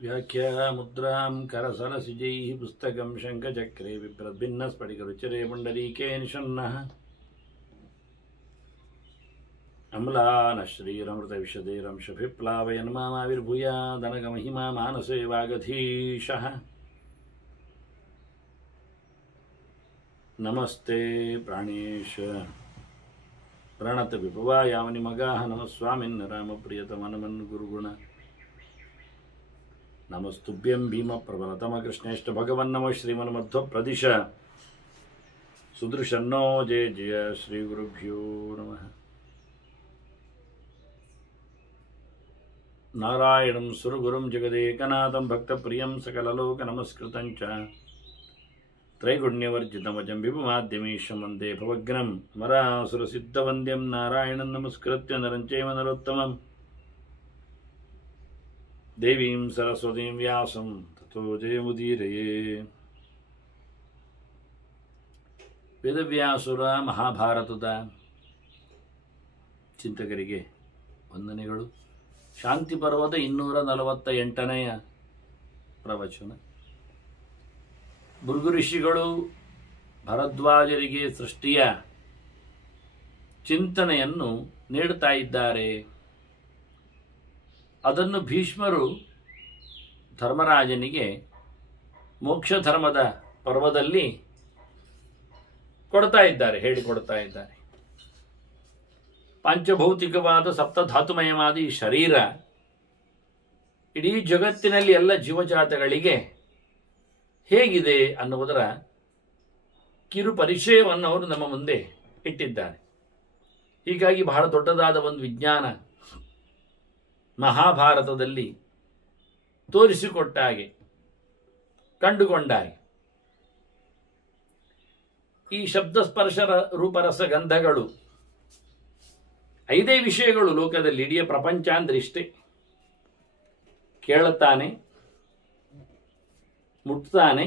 ವ್ಯಾಖ್ಯಾ ಮುದ್ರಾಂ ಕರಸರಸಿಜೈಃ ಪುಸ್ತಕಂ ಶಂಖಚಕ್ರೆ ಬಿಭ್ರದ್ಭಿನ್ನ ಸ್ಫಟಿಕರುಚಿರೆ ಪುಂಡರೀಕೆ ನಿಷನ್ನಃ ಅಮ್ಲಾನ ಶ್ರೀರಮೃತ ವಿಶದೇರಂಶಭಿಪ್ಲಾವಯನ್ ಮಾಮಾವಿರ್ಭೂಯಾದನಗಮಹಿಮಾ ಮಾನಸೇ ವಾಗಧೀಶಃ ನಮಸ್ತೆ ಪ್ರಾಣೇಶ ಪ್ರಣತ ವಿಭವಾಯಾವನಿ ಮಗಾಹ ನಮಸ್ವಾಮಿನ್ ರಾಮಪ್ರಿಯತಮನಮನ್ ಗುರುಗುಣ ನಮಸ್ತುಭ್ಯಂ ಭೀಮ ಪ್ರಬಲತಮ ಕೃಷ್ಣೇಷ್ಟ ಭಗವನ್ ನಮ ಶ್ರೀಮನ್ಮಧ್ವ ಪ್ರದಿಶ ಸುದೃಶನ್ನೋ ಜಯ ಜಯ ಶ್ರೀ ಗುರುಭ್ಯೋ ನಮಃ. ನಾರಾಯಣಂ ಸುರಗುರುಂ ಜಗದೇಕನಾಥಂ ಭಕ್ತಪ್ರಿಯಂ ಸಕಲಲೋಕ ನಮಸ್ಕೃತಂ ಚ ತ್ರೈಗುಣ್ಯವರ್ಜಿತಮಜಂ ವಿಭುಮಾದ್ಯಮೀಶಂ ವಂದೇ ಭವಗ್ನಂ ಮರಾಸುರಸಿದ್ಧವಂದ್ಯಂ ನಾರಾಯಣಂ ನಮಸ್ಕೃತ್ಯ ನರಂ ಚೈವ ನರೋತ್ತಮಂ ದೇವೀಂ ಸರಸ್ವತೀಂ ವ್ಯಾಸಂ ತಥೋ ಜಯಮುದೀರಯೇ. ವೇದವ್ಯಾಸುರ ಮಹಾಭಾರತದ ಚಿಂತಕರಿಗೆ ವಂದನೆಗಳು. ಶಾಂತಿ ಪರ್ವದ 248ನೆಯ ಪ್ರವಚನ. ಭೃಗು ಋಷಿಗಳು ಭರದ್ವಾಜರಿಗೆ ಸೃಷ್ಟಿಯ ಚಿಂತನೆಯನ್ನು ನೀಡುತ್ತಾ ಇದ್ದಾರೆ. ಅದನ್ನು ಭೀಷ್ಮರು ಧರ್ಮರಾಜನಿಗೆ ಮೋಕ್ಷ ಧರ್ಮದ ಪರ್ವದಲ್ಲಿ ಕೊಡ್ತಾ ಇದ್ದಾರೆ, ಹೇಳಿಕೊಡ್ತಾ ಇದ್ದಾರೆ. ಪಂಚಭೌತಿಕವಾದ ಸಪ್ತಧಾತುಮಯವಾದ ಈ ಶರೀರ ಇಡೀ ಜಗತ್ತಿನಲ್ಲಿ ಎಲ್ಲ ಜೀವಜಾತಗಳಿಗೆ ಹೇಗಿದೆ ಅನ್ನುವುದರ ಕಿರು ಪರಿಚಯವನ್ನು ಅವರು ನಮ್ಮ ಮುಂದೆ ಇಟ್ಟಿದ್ದಾರೆ. ಹೀಗಾಗಿ ಬಹಳ ದೊಡ್ಡದಾದ ಒಂದು ವಿಜ್ಞಾನ ಮಹಾಭಾರತದಲ್ಲಿ ತೋರಿಸಿಕೊಟ್ಟ ಹಾಗೆ, ಕಂಡುಕೊಂಡ ಹಾಗೆ ಈ ಶಬ್ದಸ್ಪರ್ಶ ರೂಪರಸ ಗಂಧಗಳು 5 ವಿಷಯಗಳು ಲೋಕದಲ್ಲಿ. ಇಡೀ ಪ್ರಪಂಚ ಅಂದ್ರೆ ಇಷ್ಟೇ. ಕೇಳುತ್ತಾನೆ, ಮುಟ್ತಾನೆ,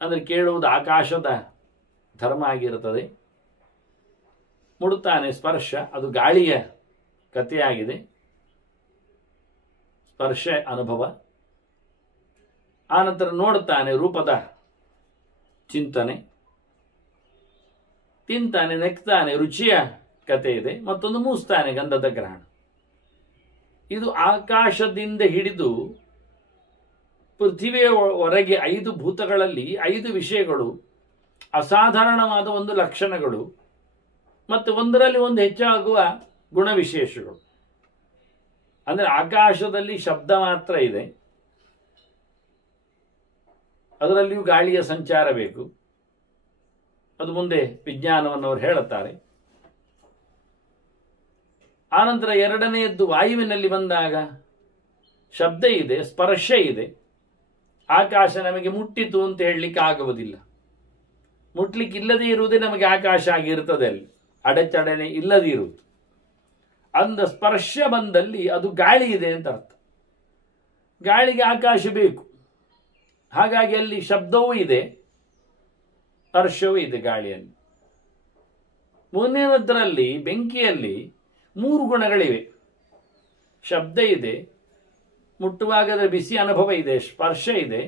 ಅಂದರೆ ಕೇಳುವುದು ಆಕಾಶದ ಧರ್ಮ ಆಗಿರುತ್ತದೆ. ಮುಡುತ್ತಾನೆ, ಸ್ಪರ್ಶ, ಅದು ಗಾಳಿಯ ಕಥೆಯಾಗಿದೆ. ಸ್ಪರ್ಶ ಅನುಭವ. ಆನಂತರ ನೋಡುತ್ತಾನೆ, ರೂಪದ ಚಿಂತನೆ. ತಿಂತಾನೆ, ನೆಕ್ತಾನೆ, ರುಚಿಯ ಕಥೆ ಇದೆ. ಮತ್ತೊಂದು ಮೂಸ್ತಾನೆ, ಗಂಧದ ಗ್ರಹಣ. ಇದು ಆಕಾಶದಿಂದ ಹಿಡಿದು ಪೃಥ್ವಿಯ ಹೊರಗೆ 5 ಭೂತಗಳಲ್ಲಿ 5 ವಿಷಯಗಳು, ಅಸಾಧಾರಣವಾದ ಒಂದು ಲಕ್ಷಣಗಳು ಮತ್ತು ಒಂದರಲ್ಲಿ ಒಂದು ಹೆಚ್ಚಾಗುವ ಗುಣವಿಶೇಷಗಳು. ಅಂದರೆ ಆಕಾಶದಲ್ಲಿ ಶಬ್ದ ಮಾತ್ರ ಇದೆ, ಅದರಲ್ಲಿಯೂ ಗಾಳಿಯ ಸಂಚಾರ ಬೇಕು. ಅದು ಮುಂದೆ ವಿಜ್ಞಾನವನ್ನು ಅವರು ಹೇಳುತ್ತಾರೆ. ಆನಂತರ ಎರಡನೆಯದ್ದು ವಾಯುವಿನಲ್ಲಿ ಬಂದಾಗ ಶಬ್ದ ಇದೆ, ಸ್ಪರ್ಶ ಇದೆ. ಆಕಾಶ ನಮಗೆ ಮುಟ್ಟಿತು ಅಂತ ಹೇಳಲಿಕ್ಕೆ ಆಗುವುದಿಲ್ಲ. ಮುಟ್ಲಿಕ್ಕೆ ಇಲ್ಲದೇ ಇರುವುದೇ ನಮಗೆ ಆಕಾಶ ಆಗಿರ್ತದೆ. ಅಲ್ಲಿ ಅಡೆತಡೆನೆ ಇಲ್ಲದೇ ಇರುವುದು. ಅಂದ ಸ್ಪರ್ಶ ಬಂದಲ್ಲಿ ಅದು ಗಾಳಿ ಇದೆ ಅಂತ ಅರ್ಥ. ಗಾಳಿಗೆ ಆಕಾಶ ಬೇಕು. ಹಾಗಾಗಿ ಅಲ್ಲಿ ಶಬ್ದವೂ ಇದೆ, ಸ್ಪರ್ಶವೂ ಇದೆ ಗಾಳಿಯಲ್ಲಿ. ಮುಂದಿನದರಲ್ಲಿ ಬೆಂಕಿಯಲ್ಲಿ 3 ಗುಣಗಳಿವೆ. ಶಬ್ದ ಇದೆ, ಮುಟ್ಟುವಾಗ ಅದರ ಬಿಸಿ ಅನುಭವ ಇದೆ, ಸ್ಪರ್ಶ ಇದೆ,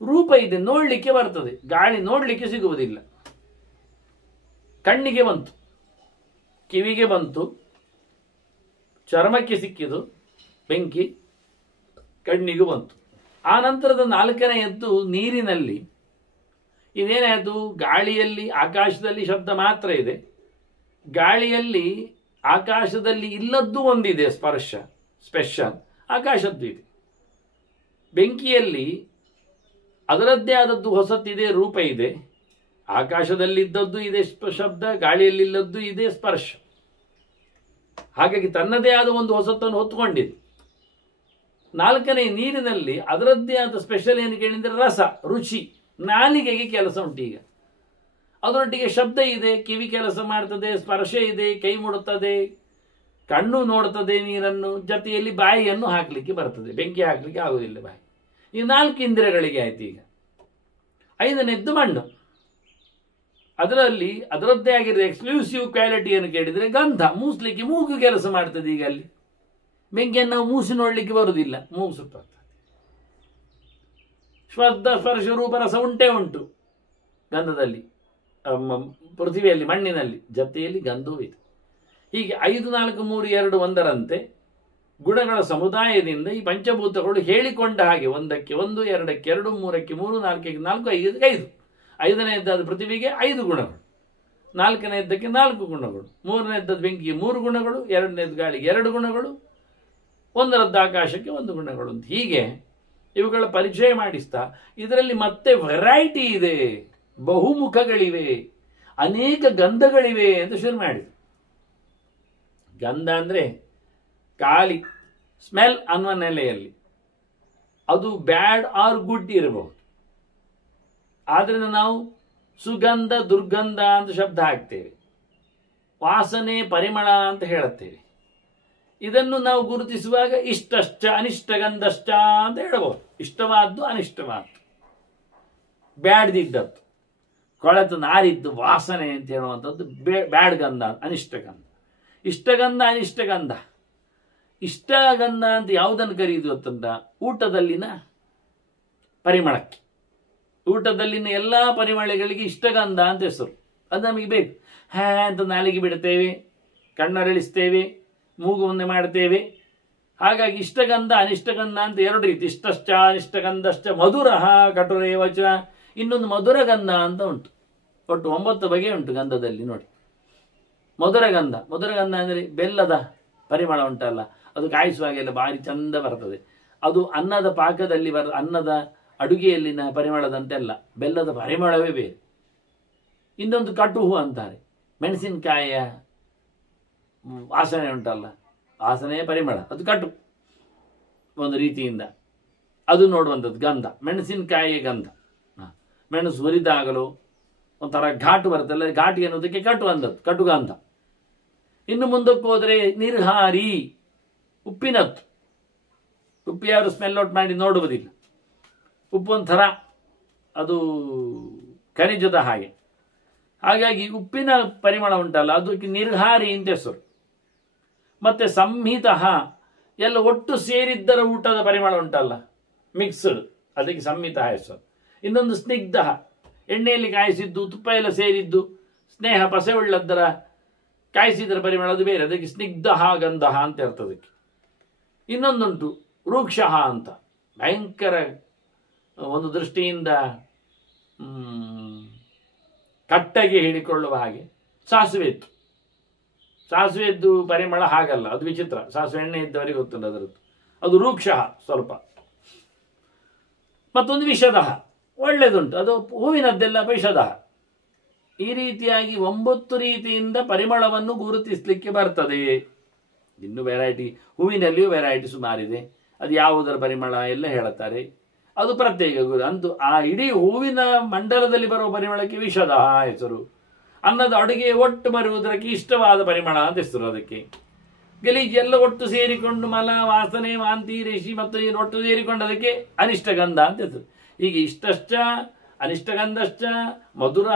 ರೂಪ ಇದೆ, ನೋಡಲಿಕ್ಕೆ ಬರ್ತದೆ. ಗಾಳಿ ನೋಡಲಿಕ್ಕೆ ಸಿಗುವುದಿಲ್ಲ. ಕಣ್ಣಿಗೆ ಬಂತು, ಕಿವಿಗೆ ಬಂತು, ಚರ್ಮಕ್ಕೆ ಸಿಕ್ಕಿದು ಬೆಂಕಿ, ಕಣ್ಣಿಗೂ ಬಂತು. ಆ ನಂತರದ 4ನೆಯದ್ದು ನೀರಿನಲ್ಲಿ. ಇದೇನಾಯಿತು? ಗಾಳಿಯಲ್ಲಿ ಆಕಾಶದಲ್ಲಿ ಶಬ್ದ ಮಾತ್ರ ಇದೆ, ಗಾಳಿಯಲ್ಲಿ ಆಕಾಶದಲ್ಲಿ ಇಲ್ಲದ್ದು ಒಂದಿದೆ, ಸ್ಪರ್ಶ ಸ್ಪೆಷಲ್, ಆಕಾಶದ್ದು ಇದೆ. ಬೆಂಕಿಯಲ್ಲಿ ಅದರದ್ದೇ ಆದದ್ದು ಹೊಸತಿದೆ, ರೂಪ ಇದೆ. ಆಕಾಶದಲ್ಲಿದ್ದದ್ದು ಇದೆ ಶಬ್ದ, ಗಾಳಿಯಲ್ಲಿಲ್ಲದ್ದು ಇದೆ ಸ್ಪರ್ಶ. ಹಾಗಾಗಿ ತನ್ನದೇ ಆದ ಒಂದು ಹೊಸತನ್ನು ಹೊತ್ತುಕೊಂಡಿದೆ. 4ನೇ ನೀರಿನಲ್ಲಿ ಅದರದ್ದೇ ಆದ ಸ್ಪೆಷಲ್ ಏನು ಕೇಳಿದರೆ ರಸ, ರುಚಿ, ನಾಲಿಗೆಗೆ ಕೆಲಸ ಉಂಟು. ಈಗ ಅದರೊಟ್ಟಿಗೆ ಶಬ್ದ ಇದೆ, ಕಿವಿ ಕೆಲಸ ಮಾಡ್ತದೆ, ಸ್ಪರ್ಶ ಇದೆ, ಕೈ ಮುಡುತ್ತದೆ, ಕಣ್ಣು ನೋಡ್ತದೆ ನೀರನ್ನು, ಜೊತೆಯಲ್ಲಿ ಬಾಯಿಯನ್ನು ಹಾಕಲಿಕ್ಕೆ ಬರ್ತದೆ. ಬೆಂಕಿ ಹಾಕಲಿಕ್ಕೆ ಆಗುವುದಿಲ್ಲ ಬಾಯಿ. ಈ 4 ಇಂದ್ರಿಯಗಳಿಗೆ ಆಯ್ತು. ಈಗ 5ನೆದ್ದು ಮಣ್ಣು. ಅದರಲ್ಲಿ ಅದರದ್ದೇ ಆಗಿರೋ ಎಕ್ಸ್ಕ್ಲೂಸಿವ್ ಕ್ವಾಲಿಟಿಯನ್ನು ಕೇಳಿದರೆ ಗಂಧ, ಮೂಸ್ಲಿಕ್ಕೆ ಮೂಗು ಕೆಲಸ ಮಾಡ್ತದೆ. ಈಗ ಅಲ್ಲಿ ಬೆಂಕಿಯನ್ನು ನಾವು ಮೂಸಿ ನೋಡಲಿಕ್ಕೆ ಬರುವುದಿಲ್ಲ, ಮೂಗು ಸುಟ್ಟೋಗ್ತದೆ. ಶಬ್ದ ಸ್ಪರ್ಶ ರೂಪ ರಸ ಉಂಟೇ ಉಂಟು ಗಂಧದಲ್ಲಿ, ಪೃಥ್ವಿಯಲ್ಲಿ, ಮಣ್ಣಿನಲ್ಲಿ, ಜೊತೆಯಲ್ಲಿ ಗಂಧವೂ ಇದೆ. ಹೀಗೆ 5, 4, 3, 2 ಒಂದರಂತೆ ಗುಣಗಳ ಸಮುದಾಯದಿಂದ ಈ ಪಂಚಭೂತಗಳು ಹೇಳಿಕೊಂಡ ಹಾಗೆ 1ಕ್ಕೆ 1, 2ಕ್ಕೆ 2, 3ಕ್ಕೆ 3, 4ಕ್ಕೆ 4, 5ಕ್ಕೆ 5. 5ನೇದ್ದಾದ ಪೃಥ್ವಿಗೆ 5 ಗುಣಗಳು, 4ನೇದ್ದಕ್ಕೆ 4 ಗುಣಗಳು, 3ನೇದ್ದದ ಬೆಂಕಿಗೆ 3 ಗುಣಗಳು, 2ನೇದ್ದು ಗಾಳಿಗೆ 2 ಗುಣಗಳು, 1ರದ್ದು ಆಕಾಶಕ್ಕೆ 1 ಗುಣಗಳು ಅಂತ ಹೀಗೆ ಇವುಗಳ ಪರಿಚಯ ಮಾಡಿಸ್ತಾ ಇದರಲ್ಲಿ ಮತ್ತೆ ವೆರೈಟಿ ಇದೆ, ಬಹುಮುಖಗಳಿವೆ, ಅನೇಕ ಗಂಧಗಳಿವೆ ಅಂತ ಶುರು ಮಾಡಿದ್ರು. ಗಂಧ ಅಂದರೆ ಖಾಲಿ ಸ್ಮೆಲ್ ಅನ್ನುವ ನೆಲೆಯಲ್ಲಿ ಅದು ಬ್ಯಾಡ್ ಆರ್ ಗುಡ್ ಇರಬಹುದು. ಆದ್ರಿಂದ ನಾವು ಸುಗಂಧ ದುರ್ಗಂಧ ಅಂತ ಶಬ್ದ ಹಾಕ್ತೇವೆ, ವಾಸನೆ ಪರಿಮಳ ಅಂತ ಹೇಳುತ್ತೇವೆ. ಇದನ್ನು ನಾವು ಗುರುತಿಸುವಾಗ ಇಷ್ಟಶ್ಚ ಅನಿಷ್ಟಗಂಧಶ್ಚ ಅಂತ ಹೇಳಬಹುದು. ಇಷ್ಟವಾದ್ದು ಅನಿಷ್ಟವಾದ್ದು, ಬ್ಯಾಡ್ದಿದ್ದದ್ದು, ಕೊಳೆತು ನಾರಿದ್ದು ವಾಸನೆ ಅಂತ ಹೇಳುವಂಥದ್ದು ಬ್ಯಾಡ್ ಗಂಧ, ಅನಿಷ್ಟಗಂಧ. ಇಷ್ಟಗಂಧ ಅನಿಷ್ಟಗಂಧ. ಇಷ್ಟಗಂಧ ಅಂತ ಯಾವುದನ್ನು ಕರೆಯುವುದು ಅಂತಂದ ಊಟದಲ್ಲಿನ ಪರಿಮಳಕ್ಕೆ, ಊಟದಲ್ಲಿನ ಎಲ್ಲ ಪರಿಮಳಗಳಿಗೆ ಇಷ್ಟಗಂಧ ಅಂತ ಹೆಸರು. ಅದು ನಮಗೆ ಬೇಕು. ಹ್ಯಾ ಅಂತ ನಾಲಿಗೆ ಬಿಡ್ತೇವೆ, ಕಣ್ಣರಳಿಸ್ತೇವೆ, ಮೂಗು ಮುಂದೆ ಮಾಡ್ತೇವೆ. ಹಾಗಾಗಿ ಇಷ್ಟಗಂಧ ಅನಿಷ್ಟಗಂಧ ಅಂತ 2 ರೀತಿ, ಇಷ್ಟಶ್ಚ ಅನಿಷ್ಟಗಂಧಶ್ಚ ಮಧುರ ಕಟುರೇವಚ. ಇನ್ನೊಂದು ಮಧುರ ಗಂಧ ಅಂತ ಉಂಟು. ಒಟ್ಟು 9 ಬಗೆ ಉಂಟು ಗಂಧದಲ್ಲಿ ನೋಡಿ. ಮಧುರ ಗಂಧ ಅಂದರೆ ಬೆಲ್ಲದ ಪರಿಮಳ ಉಂಟಲ್ಲ, ಅದು ಕಾಯಿಸುವಾಗೆಲ್ಲ ಭಾರಿ ಚಂದ ಬರ್ತದೆ. ಅದು ಅನ್ನದ ಪಾಕದಲ್ಲಿ ಅನ್ನದ ಅಡುಗೆಯಲ್ಲಿನ ಪರಿಮಳದಂತೆಲ್ಲ, ಬೆಲ್ಲದ ಪರಿಮಳವೇ ಬೇರೆ. ಇನ್ನೊಂದು ಕಟುಹು ಅಂತಾರೆ, ಮೆಣಸಿನಕಾಯಿಯ ವಾಸನೆ ಉಂಟಲ್ಲ, ವಾಸನೆಯ ಪರಿಮಳ, ಅದು ಕಟು ಒಂದು ರೀತಿಯಿಂದ. ಅದು ನೋಡುವಂಥದ್ದು ಗಂಧ, ಮೆಣಸಿನಕಾಯಿಯ ಗಂಧ. ಮೆಣಸು ಹುರಿದಾಗಲು ಒಂಥರ ಘಾಟು ಬರುತ್ತಲ್ಲ, ಘಾಟಿ ಅನ್ನೋದಕ್ಕೆ ಕಟು ಅಂದದ್ದು, ಕಟುಗಂಧ. ಇನ್ನು ಮುಂದಕ್ಕೆ ಹೋದರೆ ನಿರ್ಹಾರಿ, ಉಪ್ಪಿನತ್ತು. ಉಪ್ಪು ಯಾರು ಸ್ಮೆಲ್ ಔಟ್ ಮಾಡಿ ನೋಡುವುದಿಲ್ಲ. ಉಪ್ಪು ಒಂಥರ ಅದು ಖನಿಜದ ಹಾಗೆ. ಹಾಗಾಗಿ ಉಪ್ಪಿನ ಪರಿಮಳ ಉಂಟಲ್ಲ, ಅದಕ್ಕೆ ನಿರ್ಹಾರಿ ಅಂತ ಹೆಸರು. ಮತ್ತೆ ಸಂಹಿತ, ಎಲ್ಲ ಒಟ್ಟು ಸೇರಿದ್ದರ ಊಟದ ಪರಿಮಳ ಉಂಟಲ್ಲ, ಮಿಕ್ಸ್ಡ್, ಅದಕ್ಕೆ ಸಂಹಿತ ಹೆಸರು. ಇನ್ನೊಂದು ಸ್ನಿಗ್ಧ, ಎಣ್ಣೆಯಲ್ಲಿ ಕಾಯಿಸಿದ್ದು, ತುಪ್ಪ ಎಲ್ಲ ಸೇರಿದ್ದು, ಸ್ನೇಹ ಪಸೆಯುಳ್ಳದ್ದರ ಕಾಯಿಸಿದರ ಪರಿಮಳ, ಅದು ಬೇರೆ, ಅದಕ್ಕೆ ಸ್ನಿಗ್ಧ ಗಂಧ ಅಂತ ಇರ್ತದಕ್ಕೆ. ಇನ್ನೊಂದುಂಟು ರೂಕ್ಷ ಅಂತ, ಭಯಂಕರ ಒಂದು ದೃಷ್ಟಿಯಿಂದ ಕಟ್ಟಗೆ ಹೇಳಿಕೊಳ್ಳುವ ಹಾಗೆ. ಸಾಸಿವೆದ್ದು, ಸಾಸಿವೆದ್ದು ಪರಿಮಳ ಹಾಗಲ್ಲ, ಅದು ವಿಚಿತ್ರ. ಸಾಸಿವೆ ಎಣ್ಣೆ ಇದ್ದವರಿಗೆ ಗೊತ್ತುಂಟು ಅದರದ್ದು, ಅದು ರೂಕ್ಷ ಸ್ವಲ್ಪ. ಮತ್ತೊಂದು ವಿಷದ, ಒಳ್ಳೆದುಂಟು, ಅದು ಹೂವಿನದ್ದೆಲ್ಲ ವಿಷದ. ಈ ರೀತಿಯಾಗಿ 9 ರೀತಿಯಿಂದ ಪರಿಮಳವನ್ನು ಗುರುತಿಸಲಿಕ್ಕೆ ಬರ್ತದೆ. ಇನ್ನು ವೆರೈಟಿ, ಹೂವಿನಲ್ಲಿಯೂ ವೆರೈಟಿ ಸುಮಾರಿದೆ. ಅದು ಯಾವುದರ ಪರಿಮಳ ಎಲ್ಲ ಹೇಳುತ್ತಾರೆ, ಅದು ಪ್ರತ್ಯೇಕ ಗುರು. ಅಂತೂ ಆ ಇಡೀ ಹೂವಿನ ಮಂಡಲದಲ್ಲಿ ಬರುವ ಪರಿಮಳಕ್ಕೆ ವಿಷದ ಹೆಸರು. ಅನ್ನದ ಅಡುಗೆ ಒಟ್ಟು ಬರುವುದಕ್ಕೆ ಇಷ್ಟವಾದ ಪರಿಮಳ ಅಂತ ಹೆಸರು. ಅದಕ್ಕೆ ಗಲೀಜು ಎಲ್ಲ ಒಟ್ಟು ಸೇರಿಕೊಂಡು ಮಲ, ವಾಸನೆ, ವಾಂತಿ, ರೇಷಿ ಮತ್ತು ಒಟ್ಟು ಸೇರಿಕೊಂಡು ಅದಕ್ಕೆ ಅನಿಷ್ಟಗಂಧ ಅಂತ ಹೆಸರು. ಹೀಗೆ ಇಷ್ಟಶ್ಚ ಅನಿಷ್ಟಗಂಧಶ್ಚ ಮಧುರ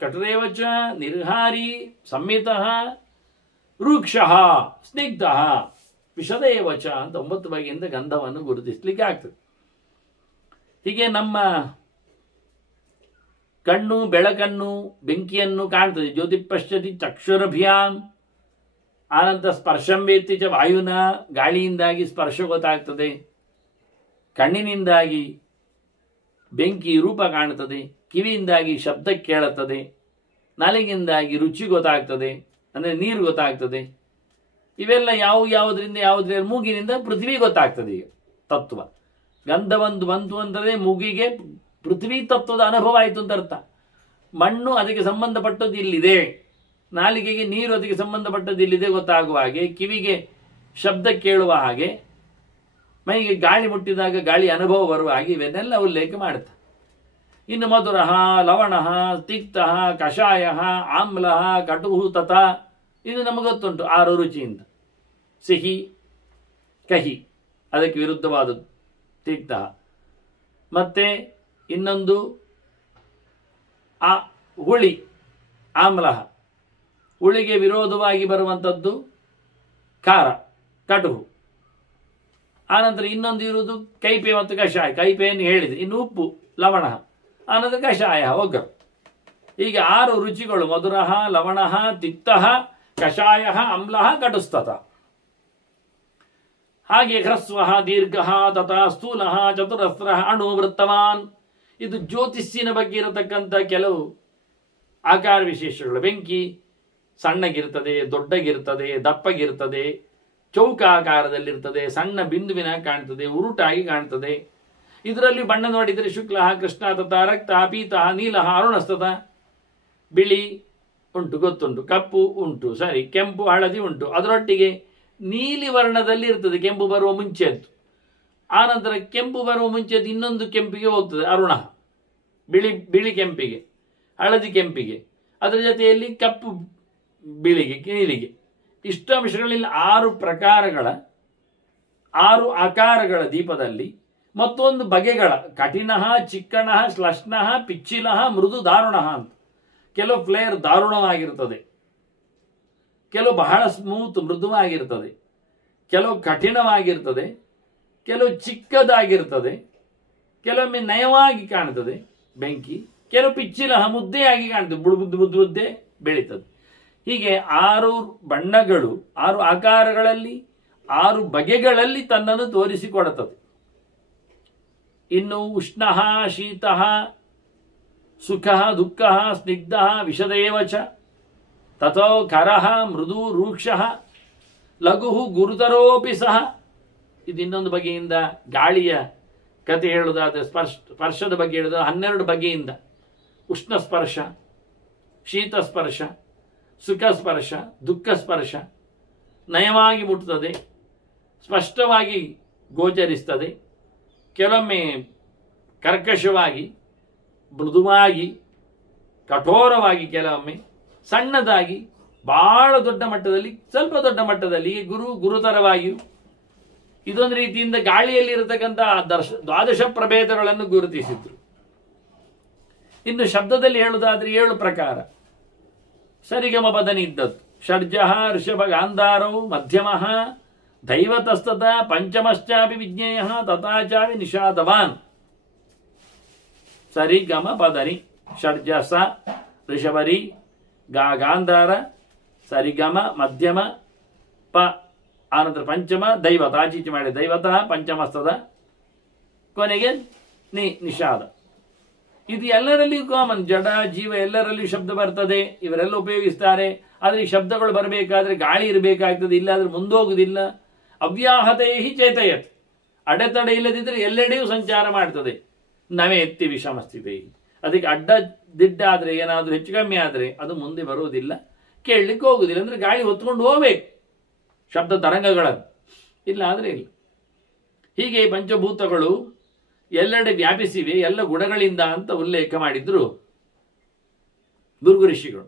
ಕಟುರೇವಚ ನಿರ್ಹಾರಿ ಸಂಹಿತ ರೂಕ್ಷ ಸ್ನಿಗ್ಧ ವಿಷದೇವಚ ಅಂತ 9 ಬಗೆಯಿಂದ ಗಂಧವನ್ನು ಗುರುತಿಸಲಿಕ್ಕೆ ಆಗ್ತದೆ. ಹೀಗೆ ನಮ್ಮ ಕಣ್ಣು ಬೆಳಕನ್ನು, ಬೆಂಕಿಯನ್ನು ಕಾಣ್ತದೆ. ಜ್ಯೋತಿ ಪಶ್ಯತಿ ಚಕ್ಷುರಭಿಯಾಂ. ಆನಂತರ ಸ್ಪರ್ಶಂ ವೇತ್ತಿ ಚ ವಾಯುನ, ಗಾಳಿಯಿಂದಾಗಿ ಸ್ಪರ್ಶ ಗೊತ್ತಾಗ್ತದೆ. ಕಣ್ಣಿನಿಂದಾಗಿ ಬೆಂಕಿ ರೂಪ ಕಾಣುತ್ತದೆ. ಕಿವಿಯಿಂದಾಗಿ ಶಬ್ದ ಕೇಳುತ್ತದೆ. ನಾಲಿಗೆಯಿಂದಾಗಿ ರುಚಿ ಗೊತ್ತಾಗ್ತದೆ, ಅಂದರೆ ನೀರು ಗೊತ್ತಾಗ್ತದೆ. ಇವೆಲ್ಲ ಯಾವುದರಿಂದ ಮೂಗಿನಿಂದ ಪೃಥ್ವಿ ಗೊತ್ತಾಗ್ತದೆ. ಈಗ ತತ್ವ ಗಂಧ ಬಂತು ಅಂತಂದರೆ ಮೂಗಿಗೆ ಪೃಥ್ವಿ ತತ್ವದ ಅನುಭವ ಆಯಿತು ಅಂತ ಅರ್ಥ. ಮಣ್ಣು ಅದಕ್ಕೆ ಸಂಬಂಧಪಟ್ಟದ್ದು ಇಲ್ಲಿದೆ, ನಾಲಿಗೆಗೆ ನೀರು ಅದಕ್ಕೆ ಸಂಬಂಧಪಟ್ಟದ್ದು ಇಲ್ಲಿದೆ ಗೊತ್ತಾಗುವ ಹಾಗೆ, ಕಿವಿಗೆ ಶಬ್ದ ಕೇಳುವ ಹಾಗೆ, ಮೈಗೆ ಗಾಳಿ ಮುಟ್ಟಿದಾಗ ಗಾಳಿ ಅನುಭವ ಬರುವ ಹಾಗೆ ಇವನ್ನೆಲ್ಲ ಉಲ್ಲೇಖ ಮಾಡುತ್ತೆ. ಇನ್ನು ಮಧುರ, ಲವಣ, ತಿಕ್ತ, ಕಷಾಯ, ಆಮ್ಲ, ಕಟುಹು ತಥ, ಇದು ನಮಗೆ ಗೊತ್ತುಂಟು 6 ರುಚಿಯಿಂದ. ಸಿಹಿ, ಕಹಿ, ಅದಕ್ಕೆ ವಿರುದ್ಧವಾದದ್ದು ತಿಕ್ತ. ಮತ್ತೆ ಇನ್ನೊಂದು ಹುಳಿ, ಆಮ್ಲ. ಹುಳಿಗೆ ವಿರೋಧವಾಗಿ ಬರುವಂಥದ್ದು ಖಾರ, ಕಟುಹು. ಆನಂತರ ಇನ್ನೊಂದು ಇರುವುದು ಕೈಪೆ ಮತ್ತು ಕಷಾಯ. ಕೈಪೆಯನ್ನು ಹೇಳಿದೆ. ಇನ್ನು ಉಪ್ಪು, ಲವಣ, ಆನಂತರ ಕಷಾಯ, ಒಗ್ಗರು. ಹೀಗೆ 6 ರುಚಿಗಳು: ಮಧುರಃ, ಲವಣಃ, ತಿಕ್ತಃ, ಕಷಾಯ, ಅಮ್ಲಃ, ಕಟುಸ್ತತ. ಹಾಗೆ ಹ್ರಸ್ವಃ, ದೀರ್ಘಃ, ತಥಾ ಸ್ಥೂಲಃ, ಚತುರಸ್ರಃ, ಅಣುವೃತ್ತವಾನ್. ಇದು ಜ್ಯೋತಿಷ್ಯನ ಬಗ್ಗೆ ಇರತಕ್ಕಂಥ ಕೆಲವು ಆಕಾರ ವಿಶೇಷಗಳು. ಬೆಂಕಿ ಸಣ್ಣಗಿರ್ತದೆ, ದೊಡ್ಡಗಿರ್ತದೆ, ದಪ್ಪಗಿರ್ತದೆ, ಚೌಕಾಕಾರದಲ್ಲಿರ್ತದೆ, ಸಣ್ಣ ಬಿಂದುವಿನ ಕಾಣ್ತದೆ, ಉರುಟಾಗಿ ಕಾಣ್ತದೆ. ಇದರಲ್ಲಿ ಬಣ್ಣ ನೋಡಿದರೆ ಶುಕ್ಲ, ಕೃಷ್ಣ, ತಥಾ ರಕ್ತ, ಪೀತ, ನೀಲ, ಅರುಣಸ್ತತ. ಬಿಳಿ ಉಂಟು, ಗೊತ್ತುಂಟು. ಕಪ್ಪು ಉಂಟು, ಸರಿ. ಕೆಂಪು, ಹಳದಿ ಉಂಟು. ಅದರೊಟ್ಟಿಗೆ ನೀಲಿ ವರ್ಣದಲ್ಲಿ ಇರ್ತದೆ, ಕೆಂಪು ಬರುವ ಮುಂಚೆದ್ದು. ಆನಂತರ ಕೆಂಪು ಬರುವ ಮುಂಚೆದ್ದು ಇನ್ನೊಂದು ಕೆಂಪಿಗೆ ಹೋಗ್ತದೆ, ಅರುಣ. ಬಿಳಿ ಕೆಂಪಿಗೆ, ಹಳದಿ ಕೆಂಪಿಗೆ, ಅದರ ಜೊತೆಯಲ್ಲಿ ಕಪ್ಪು ಬಿಳಿಗೆ, ನೀಲಿಗೆ. ಇಷ್ಟು ಅಂಶಗಳಲ್ಲಿ 6 ಪ್ರಕಾರಗಳ 6 ಆಕಾರಗಳ ದೀಪದಲ್ಲಿ ಮತ್ತೊಂದು ಬಗೆಗಳ ಕಠಿಣಃ, ಚಿಕ್ಕಣಃ, ಶ್ಲಷ್ಣಃ, ಪಿಚ್ಚಿಲಃ, ಮೃದು, ದಾರುಣಃ ಅಂತ. ಕೆಲವು ಫ್ಲೇರ್ ದಾರುಣವಾಗಿರ್ತದೆ, ಕೆಲವು ಬಹಳ ಸ್ಮೂತ್ ಮೃದುವಾಗಿರ್ತದೆ, ಕೆಲವು ಕಠಿಣವಾಗಿರ್ತದೆ, ಕೆಲವು ಚಿಕ್ಕದಾಗಿರ್ತದೆ, ಕೆಲವೊಮ್ಮೆ ನಯವಾಗಿ ಕಾಣ್ತದೆ ಬೆಂಕಿ, ಕೆಲವು ಪಿಚ್ಚಿಲಹ ಮುದ್ದೆಯಾಗಿ ಕಾಣ್ತದೆ, ಬುದ್ದೆ ಬೆಳೀತದೆ. ಹೀಗೆ 6 ಬಣ್ಣಗಳು 6 ಆಕಾರಗಳಲ್ಲಿ 6 ಬಗೆಗಳಲ್ಲಿ ತನ್ನನ್ನು ತೋರಿಸಿಕೊಡುತ್ತದೆ. ಇನ್ನು ಉಷ್ಣಃ, ಶೀತಃ, ಸುಖಃ, ದುಃಖಃ, ಸ್ನಿಗ್ಧಃ, ವಿಷದೇವಚ, ತಥೋ ಖರಃ, ಮೃದು, ರೂಕ್ಷಃ, ಲಘು, ಗುರುತರೋಪಿ ಸಹ. ಇದು ಇನ್ನೊಂದು ಬಗೆಯಿಂದ ಗಾಳಿಯ ಕತೆ ಹೇಳುವುದಾದರೆ ಸ್ಪರ್ಶದ ಬಗ್ಗೆ ಹೇಳುವುದಾದ್ರೆ 12 ಬಗೆಯಿಂದ: ಉಷ್ಣ ಸ್ಪರ್ಶ, ಶೀತ ಸ್ಪರ್ಶ, ಸುಖ ಸ್ಪರ್ಶ, ದುಃಖ ಸ್ಪರ್ಶ. ನಯವಾಗಿ ಮುಟ್ಟುತ್ತದೆ, ಸ್ಪಷ್ಟವಾಗಿ ಗೋಚರಿಸ್ತದೆ, ಕೆಲವೊಮ್ಮೆ ಕರ್ಕಶವಾಗಿ, ಮೃದುವಾಗಿ, ಕಠೋರವಾಗಿ, ಕೆಲವೊಮ್ಮೆ ಸಣ್ಣದಾಗಿ, ಬಹಳ ದೊಡ್ಡ ಮಟ್ಟದಲ್ಲಿ, ಸ್ವಲ್ಪ ದೊಡ್ಡ ಮಟ್ಟದಲ್ಲಿ, ಗುರುತರವಾಗಿಯೂ. ಇದೊಂದು ರೀತಿಯಿಂದ ಗಾಳಿಯಲ್ಲಿ ಇರತಕ್ಕಂಥ 12 ಪ್ರಭೇದಗಳನ್ನು ಗುರುತಿಸಿದ್ರು. ಇನ್ನು ಶಬ್ದದಲ್ಲಿ ಹೇಳುವುದಾದ್ರೆ 7 ಪ್ರಕಾರ. ಸರಿಗಮ ಪದನಿ ಇದ್ದದ್ದು: ಷಡ್ಜಃ, ಋಷಭ, ಗಾಂಧಾರವು, ಮಧ್ಯಮಃ, ದೈವತಸ್ತತ, ಪಂಚಮಶ್ಚಾಪಿ ವಿಜ್ಞೇಯ, ತಥಾಚಾಪಿ ನಿಷಾದವಾನ್. ಸರಿಗಮ ಪದನಿ: ಷಡ್ಜಸ, ಋಷಭರಿ, ಗಾಂಧಾರ, ಸರಿಗಮ, ಮಧ್ಯಮ, ಪ, ಆನಂತರ ಪಂಚಮ, ದೈವತ, ಆಚೀಚೆ ಮಾಡಿ ದೈವತ, ಪಂಚಮಸ್ತದ, ಕೊನೆಗೆ ನಿಷಾದ. ಇದು ಎಲ್ಲರಲ್ಲಿಯೂ ಕಾಮನ್. ಜಡ, ಜೀವ ಎಲ್ಲರಲ್ಲಿಯೂ ಶಬ್ದ ಬರ್ತದೆ, ಇವರೆಲ್ಲ ಉಪಯೋಗಿಸ್ತಾರೆ. ಆದರೆ ಈ ಶಬ್ದಗಳು ಬರಬೇಕಾದ್ರೆ ಗಾಳಿ ಇರಬೇಕಾಗ್ತದೆ, ಇಲ್ಲಾದ್ರೆ ಮುಂದೋಗುವುದಿಲ್ಲ. ಅವ್ಯಾಹತೇ ಹಿ ಚೇತಯತ್, ಅಡೆತಡೆ ಇಲ್ಲದಿದ್ದರೆ ಎಲ್ಲೆಡೆಯೂ ಸಂಚಾರ ಮಾಡ್ತದೆ. ನವೇ ಎತ್ತಿ ವಿಷಮಸ್ಥಿತಿ. ಅದಕ್ಕೆ ಅಡ್ಡ ದಿಡ್ಡ ಆದರೆ, ಏನಾದರೂ ಹೆಚ್ಚು ಕಮ್ಮಿ ಆದರೆ ಅದು ಮುಂದೆ ಬರುವುದಿಲ್ಲ, ಕೇಳಲಿಕ್ಕೆ ಹೋಗುವುದಿಲ್ಲ. ಅಂದರೆ ಗಾಳಿ ಹೊತ್ಕೊಂಡು ಹೋಗ್ಬೇಕು ಶಬ್ದ ತರಂಗಗಳನ್ನು, ಇಲ್ಲ ಆದರೆ ಇಲ್ಲ. ಹೀಗೆ ಪಂಚಭೂತಗಳು ಎಲ್ಲೆಡೆ ವ್ಯಾಪಿಸಿವೆ, ಎಲ್ಲ ಗುಣಗಳಿಂದ ಅಂತ ಉಲ್ಲೇಖ ಮಾಡಿದ್ರು ಭೃಗು ಋಷಿಗಳು.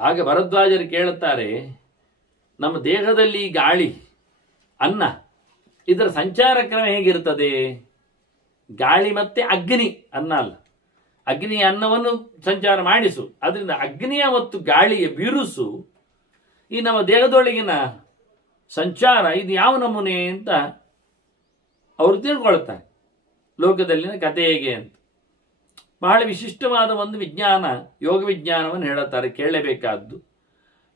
ಆಗ ಭರದ್ವಾಜರು ಕೇಳುತ್ತಾರೆ, ನಮ್ಮ ದೇಹದಲ್ಲಿ ಗಾಳಿ, ಅನ್ನ, ಇದರ ಸಂಚಾರ ಕ್ರಮ ಹೇಗಿರ್ತದೆ? ಗಾಳಿ ಮತ್ತೆ ಅಗ್ನಿ, ಅನ್ನ ಅಲ್ಲ, ಅಗ್ನಿಯ ಅನ್ನವನ್ನು ಸಂಚಾರ ಮಾಡಿಸು. ಅದರಿಂದ ಅಗ್ನಿಯ ಮತ್ತು ಗಾಳಿಯ ಬಿರುಸು ಈ ನಮ್ಮ ದೇಹದೊಳಗಿನ ಸಂಚಾರ ಇದು ಯಾವ ನಮೂನೆ ಅಂತ ಅವರು ತಿಳ್ಕೊಳ್ತಾರೆ. ಲೋಕದಲ್ಲಿನ ಕಥೆ ಹೇಗೆ ಅಂತ ಬಹಳ ವಿಶಿಷ್ಟವಾದ ಒಂದು ವಿಜ್ಞಾನ, ಯೋಗ ವಿಜ್ಞಾನವನ್ನು ಹೇಳುತ್ತಾರೆ, ಕೇಳಲೇಬೇಕಾದ್ದು.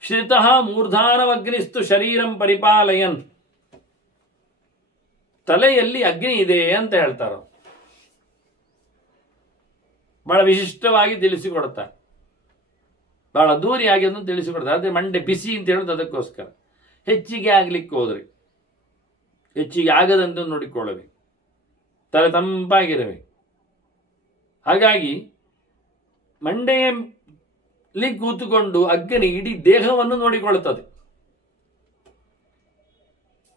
ಶ್ರಿತಃ ಮೂರ್ಧಾನವಗ್ನಿಸ್ತು ಶರೀರಂ ಪರಿಪಾಲಯನ್. ತಲೆಯಲ್ಲಿ ಅಗ್ನಿ ಇದೆ ಅಂತ ಹೇಳ್ತಾರೆ. ಬಹಳ ವಿಶಿಷ್ಟವಾಗಿ ತಿಳಿಸಿಕೊಡ್ತಾರೆ, ಬಹಳ ದೂರಿಯಾಗಿ ಅದನ್ನು ತಿಳಿಸಿಕೊಡ್ತಾರೆ. ಅದೇ ಮಂಡೆ ಬಿಸಿ ಅಂತ ಹೇಳೋದು ಅದಕ್ಕೋಸ್ಕರ. ಹೆಚ್ಚಿಗೆ ಆಗ್ಲಿಕ್ಕೆ ಹೋದ್ರೆ ಹೆಚ್ಚಿಗೆ ಆಗದಂತೆ ನೋಡಿಕೊಳ್ಳಬೇಕು, ತಲೆ ತಂಪಾಗಿರಬೇಕು. ಹಾಗಾಗಿ ಮಂಡೆಯಲ್ಲಿ ಕೂತುಕೊಂಡು ಅಗ್ನಿ ಇಡೀ ದೇಹವನ್ನು ನೋಡಿಕೊಳ್ಳುತ್ತದೆ.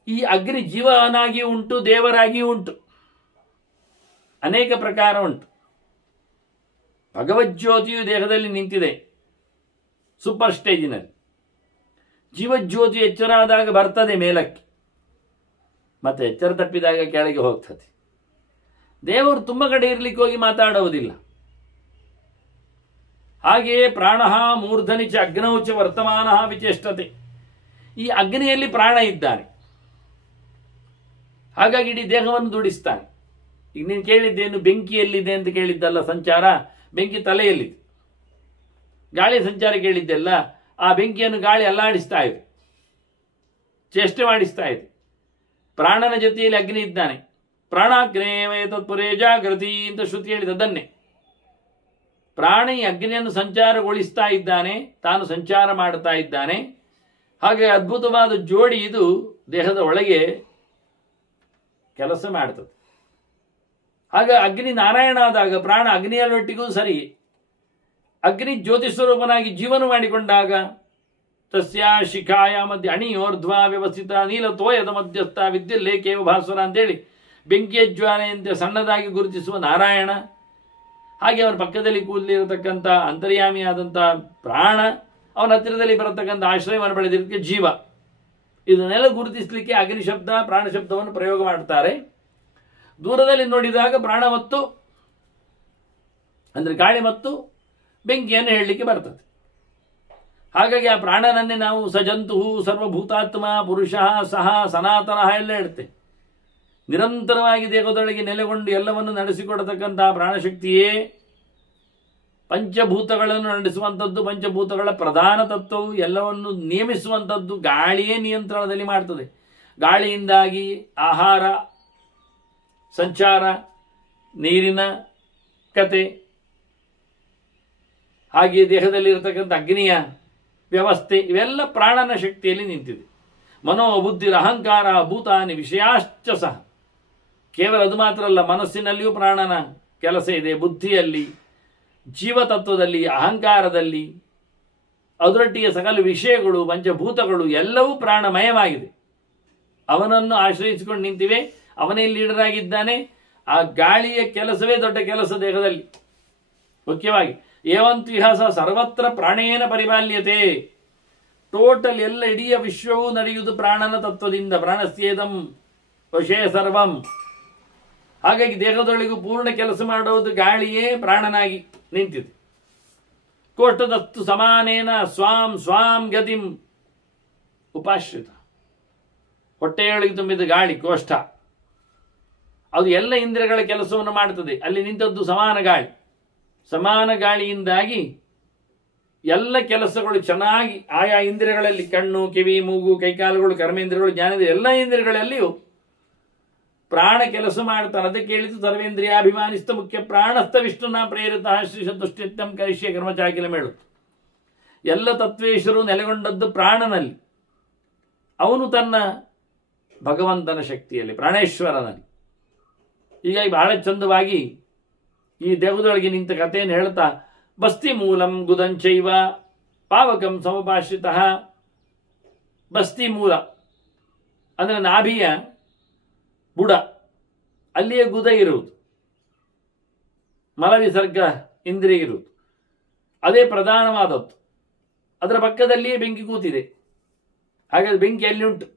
ಈ ಅಗ್ನಿ ಜೀವನಾಗಿಯೂ ಉಂಟು, ದೇವರಾಗಿಯೂ ಉಂಟು, ಅನೇಕ ಪ್ರಕಾರ ಉಂಟು. ಭಗವಜ್ಯೋತಿಯು ದೇಹದಲ್ಲಿ ನಿಂತಿದೆ ಸೂಪರ್ ಸ್ಟೇಜಿನಲ್ಲಿ. ಜೀವಜ್ಯೋತಿ ಎಚ್ಚರಾದಾಗ ಬರ್ತದೆ ಮೇಲಕ್ಕೆ, ಮತ್ತೆ ಎಚ್ಚರ ತಪ್ಪಿದಾಗ ಕೆಳಗೆ ಹೋಗ್ತದೆ. ದೇವರು ತುಂಬ ಕಡೆ ಇರಲಿಕ್ಕೆ ಹೋಗಿ ಮಾತಾಡುವುದಿಲ್ಲ. ಹಾಗೆಯೇ ಪ್ರಾಣಃ ಮೂರ್ಧನಿಚ ಅಗ್ನೌಚ ವರ್ತಮಾನಃ ವಿಚೇಷ್ಟತೆ. ಈ ಅಗ್ನಿಯಲ್ಲಿ ಪ್ರಾಣ ಇದ್ದಾನೆ. ಹಾಗಾಗಿ ಇಡೀ ದೇಹವನ್ನು ದುಡಿಸ್ತಾನೆ. ಈಗ ನೀನು ಕೇಳಿದ್ದೇನು ಬೆಂಕಿಯಲ್ಲಿದೆ ಅಂತ ಕೇಳಿದ್ದಲ್ಲ ಸಂಚಾರ, ಬೆಂಕಿ ತಲೆಯಲ್ಲಿದೆ. ಗಾಳಿ ಸಂಚಾರ ಕೇಳಿದ್ದೆಲ್ಲ, ಆ ಬೆಂಕಿಯನ್ನು ಗಾಳಿ ಅಲ್ಲಾಡಿಸ್ತಾ ಇದೆ, ಚೇಷ್ಟೆ ಮಾಡಿಸ್ತಾ ಇದೆ. ಪ್ರಾಣನ ಜೊತೆಯಲ್ಲಿ ಅಗ್ನಿ ಇದ್ದಾನೆ. ಪ್ರಾಣಾಗ್ನೇಯ ತತ್ಪುರೇ ಜಾಗೃತಿ ಅಂತ ಶ್ರುತಿ ಹೇಳಿದದನ್ನೇ. ಪ್ರಾಣಿ ಅಗ್ನಿಯನ್ನು ಸಂಚಾರಗೊಳಿಸ್ತಾ ಇದ್ದಾನೆ, ತಾನು ಸಂಚಾರ ಮಾಡ್ತಾ ಇದ್ದಾನೆ. ಹಾಗೆ ಅದ್ಭುತವಾದ ಜೋಡಿ ಇದು ದೇಹದ ಒಳಗೆ ಕೆಲಸ ಮಾಡ್ತದೆ. ಆಗ ಅಗ್ನಿ ನಾರಾಯಣ ಆದಾಗ ಪ್ರಾಣ ಅಗ್ನಿಯಲ್ಲೊಟ್ಟಿಗೂ ಸರಿ. ಅಗ್ನಿ ಜ್ಯೋತಿ ಸ್ವರೂಪನಾಗಿ ಜೀವನ ಮಾಡಿಕೊಂಡಾಗ ತಸ್ಯ ಶಿಖಾಯ ಮಧ್ಯ ಅಣಿಯೋರ್ಧ್ವ ವ್ಯವಸ್ಥಿತ ನೀಲತೋಯದ ಮಧ್ಯಸ್ಥ ವಿದ್ಯುಲ್ಲೇಖೇವ ಭಾಸ್ವರ ಅಂತೇಳಿ ಬೆಂಕಿಯ ಜ್ವಾಲೆಯಂತೆ ಸಣ್ಣದಾಗಿ ಗುರುತಿಸುವ ನಾರಾಯಣ, ಹಾಗೆ ಅವರ ಪಕ್ಕದಲ್ಲಿ ಕೂದಲಿರತಕ್ಕಂಥ ಅಂತರ್ಯಾಮಿಯಾದಂಥ ಪ್ರಾಣ, ಅವನ ಹತ್ತಿರದಲ್ಲಿ ಬರತಕ್ಕಂಥ ಆಶ್ರಯವನ್ನು ಪಡೆದಿದ್ದಕ್ಕೆ ಜೀವ. ಇದನ್ನೆಲ್ಲ ಗುರುತಿಸಲಿಕ್ಕೆ ಅಗ್ನಿ ಶಬ್ದ ಪ್ರಾಣ ಶಬ್ದವನ್ನು ಪ್ರಯೋಗ ಮಾಡ್ತಾರೆ. ದೂರದಲ್ಲಿ ನೋಡಿದಾಗ ಪ್ರಾಣ ಮತ್ತು ಅಂದರೆ ಗಾಳಿ ಮತ್ತು ಬೆಂಕಿಯನ್ನು ಹೇಳಲಿಕ್ಕೆ ಬರ್ತದೆ. ಹಾಗಾಗಿ ಆ ಪ್ರಾಣನನ್ನೇ ನಾವು ಸಜಂತು ಸರ್ವಭೂತಾತ್ಮ ಪುರುಷ ಸಹ ಸನಾತನ ಎಲ್ಲ ಹೇಳ್ತೆ. ನಿರಂತರವಾಗಿ ದೇಹದೊಳಗೆ ನೆಲೆಗೊಂಡು ಎಲ್ಲವನ್ನು ನಡೆಸಿಕೊಡತಕ್ಕಂತಹ ಪ್ರಾಣಶಕ್ತಿಯೇ ಪಂಚಭೂತಗಳನ್ನು ನಡೆಸುವಂಥದ್ದು. ಪಂಚಭೂತಗಳ ಪ್ರಧಾನ ತತ್ವವು ಎಲ್ಲವನ್ನು ನಿಯಮಿಸುವಂಥದ್ದು ಗಾಳಿಯೇ ನಿಯಂತ್ರಣದಲ್ಲಿ ಮಾಡ್ತದೆ. ಗಾಳಿಯಿಂದಾಗಿ ಆಹಾರ ಸಂಚಾರ, ನೀರಿನ ಕತೆ, ಹಾಗೆಯೇ ದೇಹದಲ್ಲಿರತಕ್ಕಂಥ ಅಗ್ನಿಯ ವ್ಯವಸ್ಥೆ, ಇವೆಲ್ಲ ಪ್ರಾಣನ ಶಕ್ತಿಯಲ್ಲಿ ನಿಂತಿದೆ. ಮನೋಬುದ್ಧಿರ ಅಹಂಕಾರ ಭೂತಾನಿ ವಿಷಯಾಶ್ಚ ಸಹ. ಕೇವಲ ಅದು ಮಾತ್ರ ಅಲ್ಲ, ಮನಸ್ಸಿನಲ್ಲಿಯೂ ಪ್ರಾಣನ ಕೆಲಸ ಇದೆ, ಬುದ್ಧಿಯಲ್ಲಿ, ಜೀವತತ್ವದಲ್ಲಿ, ಅಹಂಕಾರದಲ್ಲಿ, ಅದರೊಟ್ಟಿಗೆ ಸಕಲ ವಿಷಯಗಳು ಪಂಚಭೂತಗಳು ಎಲ್ಲವೂ ಪ್ರಾಣಮಯವಾಗಿದೆ. ಅವನನ್ನು ಆಶ್ರಯಿಸಿಕೊಂಡು ನಿಂತಿವೆ, ಅವನೇ ಲೀಡರ್ ಆಗಿದ್ದಾನೆ. ಆ ಗಾಳಿಯ ಕೆಲಸವೇ ದೊಡ್ಡ ಕೆಲಸ ದೇಹದಲ್ಲಿ ಮುಖ್ಯವಾಗಿ. ಏವಂತು ಇಹಾಸ ಸರ್ವತ್ರ ಪ್ರಾಣೇನ ಪರಿಪಾಲ್ಯತೆ. ಟೋಟಲ್ ಎಲ್ಲ ಇಡೀ ವಿಶ್ವವೂ ನಡೆಯುವುದು ಪ್ರಾಣನ ತತ್ವದಿಂದ. ಪ್ರಾಣಸ್ಯೇದಂ ವಶೇ ಸರ್ವಂ. ಹಾಗಾಗಿ ದೇಹದೊಳಗೂ ಪೂರ್ಣ ಕೆಲಸ ಮಾಡುವುದು ಗಾಳಿಯೇ ಪ್ರಾಣನಾಗಿ ನಿಂತಿದೆ. ಕೋಷ್ಟದಸ್ತು ಸಮಾನೇನ ಸ್ವಾಂ ಸ್ವಾಂ ಗತಿಂ ಉಪಾಶ್ರಿತ. ಹೊಟ್ಟೆಯೊಳಗೆ ತುಂಬಿದ ಗಾಳಿ ಕೋಷ್ಠ, ಅದು ಎಲ್ಲ ಇಂದ್ರಿಯಗಳ ಕೆಲಸವನ್ನು ಮಾಡುತ್ತದೆ. ಅಲ್ಲಿ ನಿಂತದ್ದು ಸಮಾನ ಗಾಳಿ. ಸಮಾನ ಗಾಳಿಯಿಂದಾಗಿ ಎಲ್ಲ ಕೆಲಸಗಳು ಚೆನ್ನಾಗಿ ಆಯಾ ಇಂದ್ರಿಯಗಳಲ್ಲಿ, ಕಣ್ಣು ಕಿವಿ ಮೂಗು ಕೈಕಾಲುಗಳು ಕರ್ಮೇಂದ್ರಿಯಗಳು ಜ್ಞಾನದ ಎಲ್ಲ ಇಂದ್ರಿಯಗಳಲ್ಲಿಯೂ ಪ್ರಾಣ ಕೆಲಸ ಮಾಡ್ತಾನೆ. ಅದಕ್ಕೆ ಹೇಳಿತು ಸರ್ವೇಂದ್ರಿಯಾಭಿಮಾನಿಸ್ತ ಮುಖ್ಯ ಪ್ರಾಣಸ್ಥ ವಿಷ್ಣುನ ಪ್ರೇರಿತ ಶ್ರೀ ಸಂತುಷ್ಟಿತ್ಯಂ ಕರಿಷ್ಯ ಕರ್ಮಚಾಕಿಲ ಮೇಳು. ಎಲ್ಲ ತತ್ವೇಶ್ವರು ನೆಲೆಗೊಂಡದ್ದು ಪ್ರಾಣನಲ್ಲಿ. ಅವನು ತನ್ನ ಭಗವಂತನ ಶಕ್ತಿಯಲ್ಲಿ, ಪ್ರಾಣೇಶ್ವರನಲ್ಲಿ. ಹೀಗಾಗಿ ಬಹಳ ಚಂದವಾಗಿ ಈ ದೇಹದೊಳಗೆ ನಿಂತ ಕಥೆಯನ್ನು ಹೇಳ್ತಾ, ಬಸ್ತಿ ಮೂಲಂ ಗುದಂಚೈವ ಪಾವಕಂ ಸಮಪಾಶ್ರಿತ. ಬಸ್ತಿ ಮೂಲ ಅಂದರೆ ನಾಭಿಯ ಬುಡ, ಅಲ್ಲಿಯೇ ಗುದ ಇರುವುದು, ಮಲವಿಸರ್ಗ ಇಂದ್ರಿಯ ಇರುವುದು, ಅದೇ ಪ್ರಧಾನವಾದದ್ದು. ಅದರ ಪಕ್ಕದಲ್ಲಿಯೇ ಬೆಂಕಿ ಕೂತಿದೆ. ಹಾಗಾದ್ರೆ ಬೆಂಕಿ ಎಲ್ಲಿ ಉಂಟು?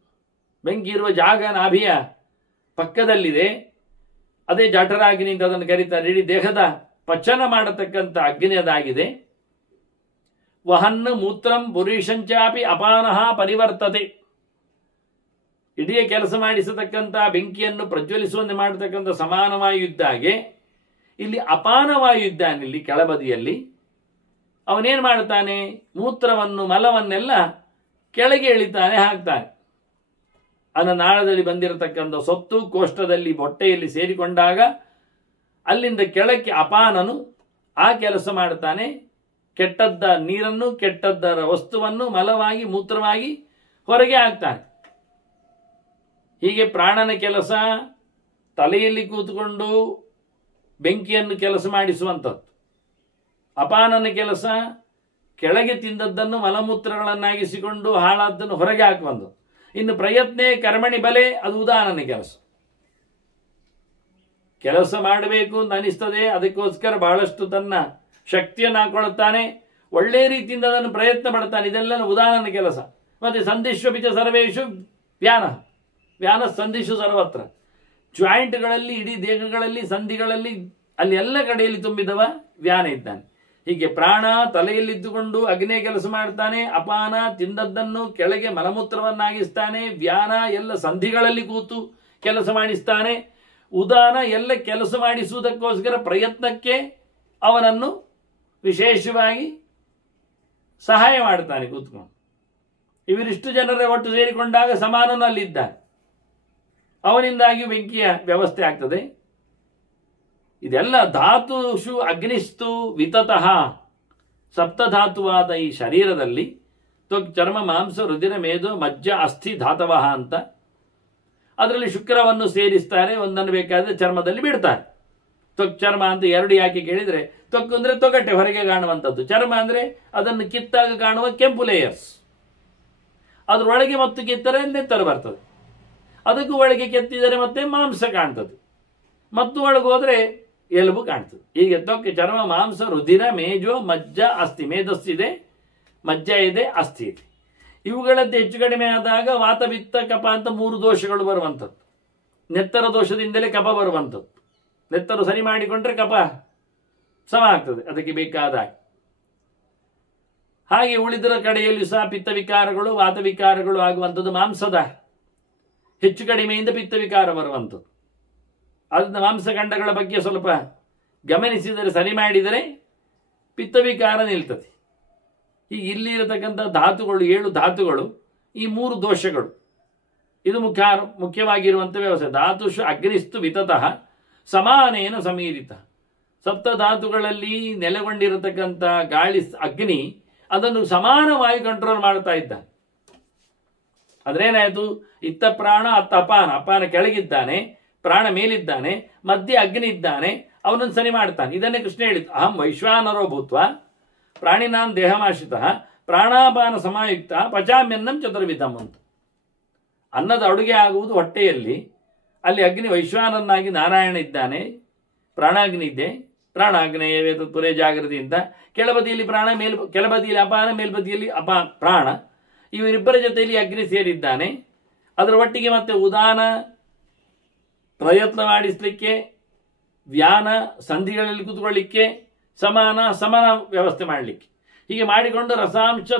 ಬೆಂಕಿ ಇರುವ ಜಾಗ ನಾಭಿಯ ಪಕ್ಕದಲ್ಲಿದೆ. ಅದೇ ಜಠರಾಗ್ನಿ ಅಂತ ಅದನ್ನು ಕರೀತಾರೆ. ಇಡೀ ದೇಹದ ಪಚನ ಮಾಡತಕ್ಕಂಥ ಅಗ್ನಿ ಅದಾಗಿದೆ. ವಹನ್ ಮೂತ್ರಂ ಪುರುಷಂಚಾಪಿ ಅಪಾನಃ ಪರಿವರ್ತತೆ. ಇಡೀ ಕೆಲಸ ಮಾಡಿಸತಕ್ಕಂಥ ಬೆಂಕಿಯನ್ನು ಪ್ರಜ್ವಲಿಸುವಂತೆ ಮಾಡತಕ್ಕಂಥ ಸಮಾನವಾಯು ಇದ್ದಾಗೆ ಇಲ್ಲಿ ಅಪಾನವಾಯು ಇದ್ದಾನೆ. ಇಲ್ಲಿ ಕೆಳಬದಿಯಲ್ಲಿ ಅವನೇನು ಮಾಡ್ತಾನೆ? ಮೂತ್ರವನ್ನು ಮಲವನ್ನೆಲ್ಲ ಕೆಳಗೆ ಎಳಿತಾನೆ, ಹಾಕ್ತಾನೆ. ಅನ್ನನಾಳದಲ್ಲಿ ಬಂದಿರತಕ್ಕಂಥ ಸೊತ್ತು ಕೋಷ್ಠದಲ್ಲಿ ಹೊಟ್ಟೆಯಲ್ಲಿ ಸೇರಿಕೊಂಡಾಗ ಅಲ್ಲಿಂದ ಕೆಳಕ್ಕೆ ಅಪಾನನು ಆ ಕೆಲಸ ಮಾಡ್ತಾನೆ. ಕೆಟ್ಟದ್ದ ನೀರನ್ನು ಕೆಟ್ಟದ್ದರ ವಸ್ತುವನ್ನು ಮಲವಾಗಿ ಮೂತ್ರವಾಗಿ ಹೊರಗೆ ಹಾಕ್ತಾನೆ. ಹೀಗೆ ಪ್ರಾಣನ ಕೆಲಸ ತಲೆಯಲ್ಲಿ ಕೂತ್ಕೊಂಡು ಬೆಂಕಿಯನ್ನು ಕೆಲಸ ಮಾಡಿಸುವಂಥದ್ದು. ಅಪಾನನ ಕೆಲಸ ಕೆಳಗೆ ತಿಂದದ್ದನ್ನು ಮಲಮೂತ್ರಗಳನ್ನಾಗಿಸಿಕೊಂಡು ಹಾಳಾದ್ದನ್ನು ಹೊರಗೆ ಹಾಕುವಂಥದ್ದು. ಇನ್ನು ಪ್ರಯತ್ನೇ ಕರ್ಮಣಿ ಬಲೆ, ಅದು ಉದಾಹರಣೆ ಕೆಲಸ. ಕೆಲಸ ಮಾಡಬೇಕು ಅಂತ ಅನಿಸ್ತದೆ, ಅದಕ್ಕೋಸ್ಕರ ಬಹಳಷ್ಟು ತನ್ನ ಶಕ್ತಿಯನ್ನು ಹಾಕೊಳ್ಳುತ್ತಾನೆ, ಒಳ್ಳೆ ರೀತಿಯಿಂದ ಅದನ್ನು ಪ್ರಯತ್ನ ಪಡ್ತಾನೆ. ಇದೆಲ್ಲ ಉದಾಹರಣೆ ಕೆಲಸ. ಮತ್ತೆ ಸಂಧಿಶ್ವಪಿಚ ಸರ್ವೇಶು ವ್ಯಾನ ವ್ಯಾನ ಸಂಧಿಶು ಸರ್ವತ್ರ. ಜಾಯಿಂಟ್ಗಳಲ್ಲಿ, ಇಡೀ ದೇಹಗಳಲ್ಲಿ, ಸಂಧಿಗಳಲ್ಲಿ, ಅಲ್ಲಿ ಎಲ್ಲ ಕಡೆಯಲ್ಲಿ ತುಂಬಿದವ ವ್ಯಾನ ಇದ್ದಾನೆ. ಹೀಗೆ ಪ್ರಾಣ ತಲೆಯಲ್ಲಿದ್ದುಕೊಂಡು ಅಗ್ನಿಯ ಕೆಲಸ ಮಾಡ್ತಾನೆ, ಅಪಾನ ತಿಂದದ್ದನ್ನು ಕೆಳಗೆ ಮಲಮೂತ್ರವನ್ನಾಗಿಸ್ತಾನೆ, ವ್ಯಾನ ಎಲ್ಲ ಸಂಧಿಗಳಲ್ಲಿ ಕೂತು ಕೆಲಸ ಮಾಡಿಸ್ತಾನೆ. ಉದಾನ ಎಲ್ಲ ಕೆಲಸ ಮಾಡಿಸುವುದಕ್ಕೋಸ್ಕರ ಪ್ರಯತ್ನಕ್ಕೆ ಅವನನ್ನು ವಿಶೇಷವಾಗಿ ಸಹಾಯ ಮಾಡ್ತಾನೆ ಕೂತ್ಕೊಂಡು. ಇವರಿಷ್ಟು ಜನರ ಒಟ್ಟು ಸೇರಿಕೊಂಡಾಗ ಸಮಾನನು ಅಲ್ಲಿದ್ದಾನೆ. ಅವನಿಂದಾಗಿ ಬೆಂಕಿಯ ವ್ಯವಸ್ಥೆ ಆಗ್ತದೆ. ಇದೆಲ್ಲ ಧಾತುಷು ಅಗ್ನಿಸ್ತು ವಿತತಃ, ಸಪ್ತಧಾತುವಾದ ಈ ಶರೀರದಲ್ಲಿ ತ್ವಕ್ ಚರ್ಮ ಮಾಂಸ ರುಧಿರ ಮೇಧೋ ಮಜ್ಜ ಅಸ್ಥಿ ಧಾತವಃ ಅಂತ ಅದರಲ್ಲಿ ಶುಕ್ರವನ್ನು ಸೇರಿಸ್ತಾರೆ. ಒಂದನ್ನು ಬೇಕಾದರೆ ಚರ್ಮದಲ್ಲಿ ಬಿಡ್ತಾರೆ. ತ್ವಕ್ ಚರ್ಮ ಅಂತ ಎರಡು ಯಾಕೆ ಕೇಳಿದರೆ, ತ್ವಕ್ ಅಂದರೆ ತೊಗಟೆ ಹೊರಗೆ ಕಾಣುವಂಥದ್ದು, ಚರ್ಮ ಅಂದರೆ ಅದನ್ನು ಕಿತ್ತಾಗ ಕಾಣುವ ಕೆಂಪು ಲೇಯರ್ಸ್. ಅದರೊಳಗೆ ಮತ್ತು ಕಿತ್ತರೆ ನೆತ್ತರು ಬರ್ತದೆ. ಅದಕ್ಕೂ ಒಳಗೆ ಕೆತ್ತಿದರೆ ಮತ್ತೆ ಮಾಂಸ ಕಾಣ್ತದೆ, ಮತ್ತು ಒಳಗೆ ಹೋದರೆ ಎಲುಬು ಕಾಣ್ತದೆ. ಹೀಗೆ ತ್ವಕ್ ಚರ್ಮ ಮಾಂಸ ರುಧಿರ ಮೇಜೋ ಮಜ್ಜ ಅಸ್ಥಿ. ಮೇಧಸ್ಸಿದೆ, ಮಜ್ಜ ಇದೆ, ಅಸ್ಥಿ ಇದೆ. ಇವುಗಳದ್ದು ಹೆಚ್ಚು ಕಡಿಮೆ ಆದಾಗ ವಾತ ಪಿತ್ತ ಕಫ ಅಂತ 3 ದೋಷಗಳು ಬರುವಂಥದ್ದು. ನೆತ್ತರ ದೋಷದಿಂದಲೇ ಕಫ ಬರುವಂಥದ್ದು. ನೆತ್ತರು ಸರಿ ಮಾಡಿಕೊಂಡ್ರೆ ಕಫ ಸಮ ಆಗ್ತದೆ ಅದಕ್ಕೆ ಬೇಕಾದ. ಹಾಗೆ ಉಳಿದರ ಕಡೆಯಲ್ಲಿ ಸಹ ಪಿತ್ತ ವಿಕಾರಗಳು ವಾತ ವಿಕಾರಗಳು ಆಗುವಂಥದ್ದು. ಮಾಂಸದ ಹೆಚ್ಚು ಕಡಿಮೆಯಿಂದ ಪಿತ್ತ ವಿಕಾರ ಬರುವಂಥದ್ದು. ಅದನ್ನ ಮಾಂಸಖಂಡಗಳ ಬಗ್ಗೆ ಸ್ವಲ್ಪ ಗಮನಿಸಿದರೆ, ಸರಿ ಮಾಡಿದರೆ ಪಿತ್ತ ವಿಕಾರ ನಿಲ್ತದೆ. ಈಗ ಇಲ್ಲಿರತಕ್ಕಂಥ ಧಾತುಗಳು 7 ಧಾತುಗಳು, ಈ 3 ದೋಷಗಳು, ಇದು ಮುಖ್ಯವಾಗಿರುವಂಥ ವ್ಯವಸ್ಥೆ. ಧಾತುಷು ಅಗ್ನಿಸ್ತು ವಿತತಃ ಸಮಾನೇನ ಸಮೀರಿತ. ಸಪ್ತಧಾತುಗಳಲ್ಲಿ ನೆಲೆಗೊಂಡಿರತಕ್ಕಂಥ ಗಾಳಿ ಅಗ್ನಿ ಅದನ್ನು ಸಮಾನವಾಗಿ ಕಂಟ್ರೋಲ್ ಮಾಡ್ತಾ ಇದ್ದ. ಅದ್ರೇನಾಯಿತು, ಇತ್ತ ಪ್ರಾಣ ಅತ್ತ ಅಪಾನ. ಅಪಾನ ಕೆಳಗಿದ್ದಾನೆ, ಪ್ರಾಣ ಮೇಲಿದ್ದಾನೆ, ಮಧ್ಯೆ ಅಗ್ನಿ ಇದ್ದಾನೆ, ಅವನನ್ನು ಸರಿ ಮಾಡ್ತಾನೆ. ಇದನ್ನೇ ಕೃಷ್ಣ ಹೇಳಿದ್ದು, ಅಹಂ ವೈಶ್ವಾನರೋ ಭೂತ್ವ ಪ್ರಾಣಿನಾಂ ದೇಹಮಾಶ್ರಿತ ಪ್ರಾಣಾಪಾನ ಸಮಾಯುಕ್ತ ಪಚಾಮ್ಯನ್ನಂ ಚತುರ್ವಿಧಂ ಅಂತ. ಅನ್ನದ ಅಡುಗೆ ಆಗುವುದು ಹೊಟ್ಟೆಯಲ್ಲಿ, ಅಲ್ಲಿ ಅಗ್ನಿ ವೈಶ್ವಾನನಾಗಿ ನಾರಾಯಣ ಇದ್ದಾನೆ, ಪ್ರಾಣಾಗ್ನಿ ಇದೆ. ಪ್ರಾಣಾಗ್ನೇಯವೇ ತತ್ಪುರೇ ಜಾಗೃತಿ ಅಂತ ಕೆಳಬದಿಯಲ್ಲಿ ಪ್ರಾಣ, ಕೆಳಬದಿಯಲ್ಲಿ ಅಪಾನ, ಮೇಲ್ಬದಿಯಲ್ಲಿ ಪ್ರಾಣ. ಇವರಿಬ್ಬರ ಜೊತೆಯಲ್ಲಿ ಅಗ್ನಿ ಸೇರಿದ್ದಾನೆ. ಅದರ ಒಟ್ಟಿಗೆ ಮತ್ತೆ ಉದಾನ ಪ್ರಯತ್ನ ಮಾಡಿಸಲಿಕ್ಕೆ, ವ್ಯಾನ ಸಂಧಿಗಳಲ್ಲಿ ಕೂತ್ಕೊಳ್ಳಿಕ್ಕೆ, ಸಮಾನ ಸಮನ ವ್ಯವಸ್ಥೆ ಮಾಡಲಿಕ್ಕೆ, ಹೀಗೆ ಮಾಡಿಕೊಂಡು ರಸಾಂಶ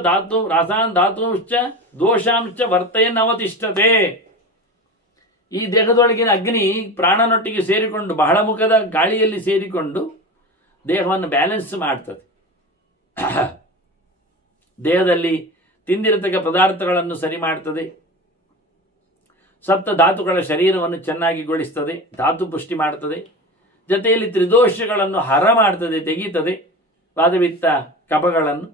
ಧಾತುಂಶ್ಚ ದೋಷಾಂಶ ವರ್ತಯನ್ ಅವತಿಷ್ಠತೆ. ಈ ದೇಹದೊಳಗಿನ ಅಗ್ನಿ ಪ್ರಾಣನೊಟ್ಟಿಗೆ ಸೇರಿಕೊಂಡು ಬಹಳ ಮುಖದ ಗಾಳಿಯಲ್ಲಿ ಸೇರಿಕೊಂಡು ದೇಹವನ್ನು ಬ್ಯಾಲೆನ್ಸ್ ಮಾಡ್ತದೆ. ದೇಹದಲ್ಲಿ ತಿಂದಿರತಕ್ಕ ಪದಾರ್ಥಗಳನ್ನು ಸರಿ ಮಾಡ್ತದೆ. ಸಪ್ತ ಧಾತುಗಳ ಶರೀರವನ್ನು ಚೆನ್ನಾಗಿ ಗೊಳಿಸ್ತದೆ, ಧಾತು ಪುಷ್ಟಿ ಮಾಡ್ತದೆ. ಜೊತೆಯಲ್ಲಿ ತ್ರಿದೋಷಗಳನ್ನು ಹರ ಮಾಡ್ತದೆ, ತೆಗೀತದೆ, ವಾದವಿತ್ತ ಕಫಗಳನ್ನು.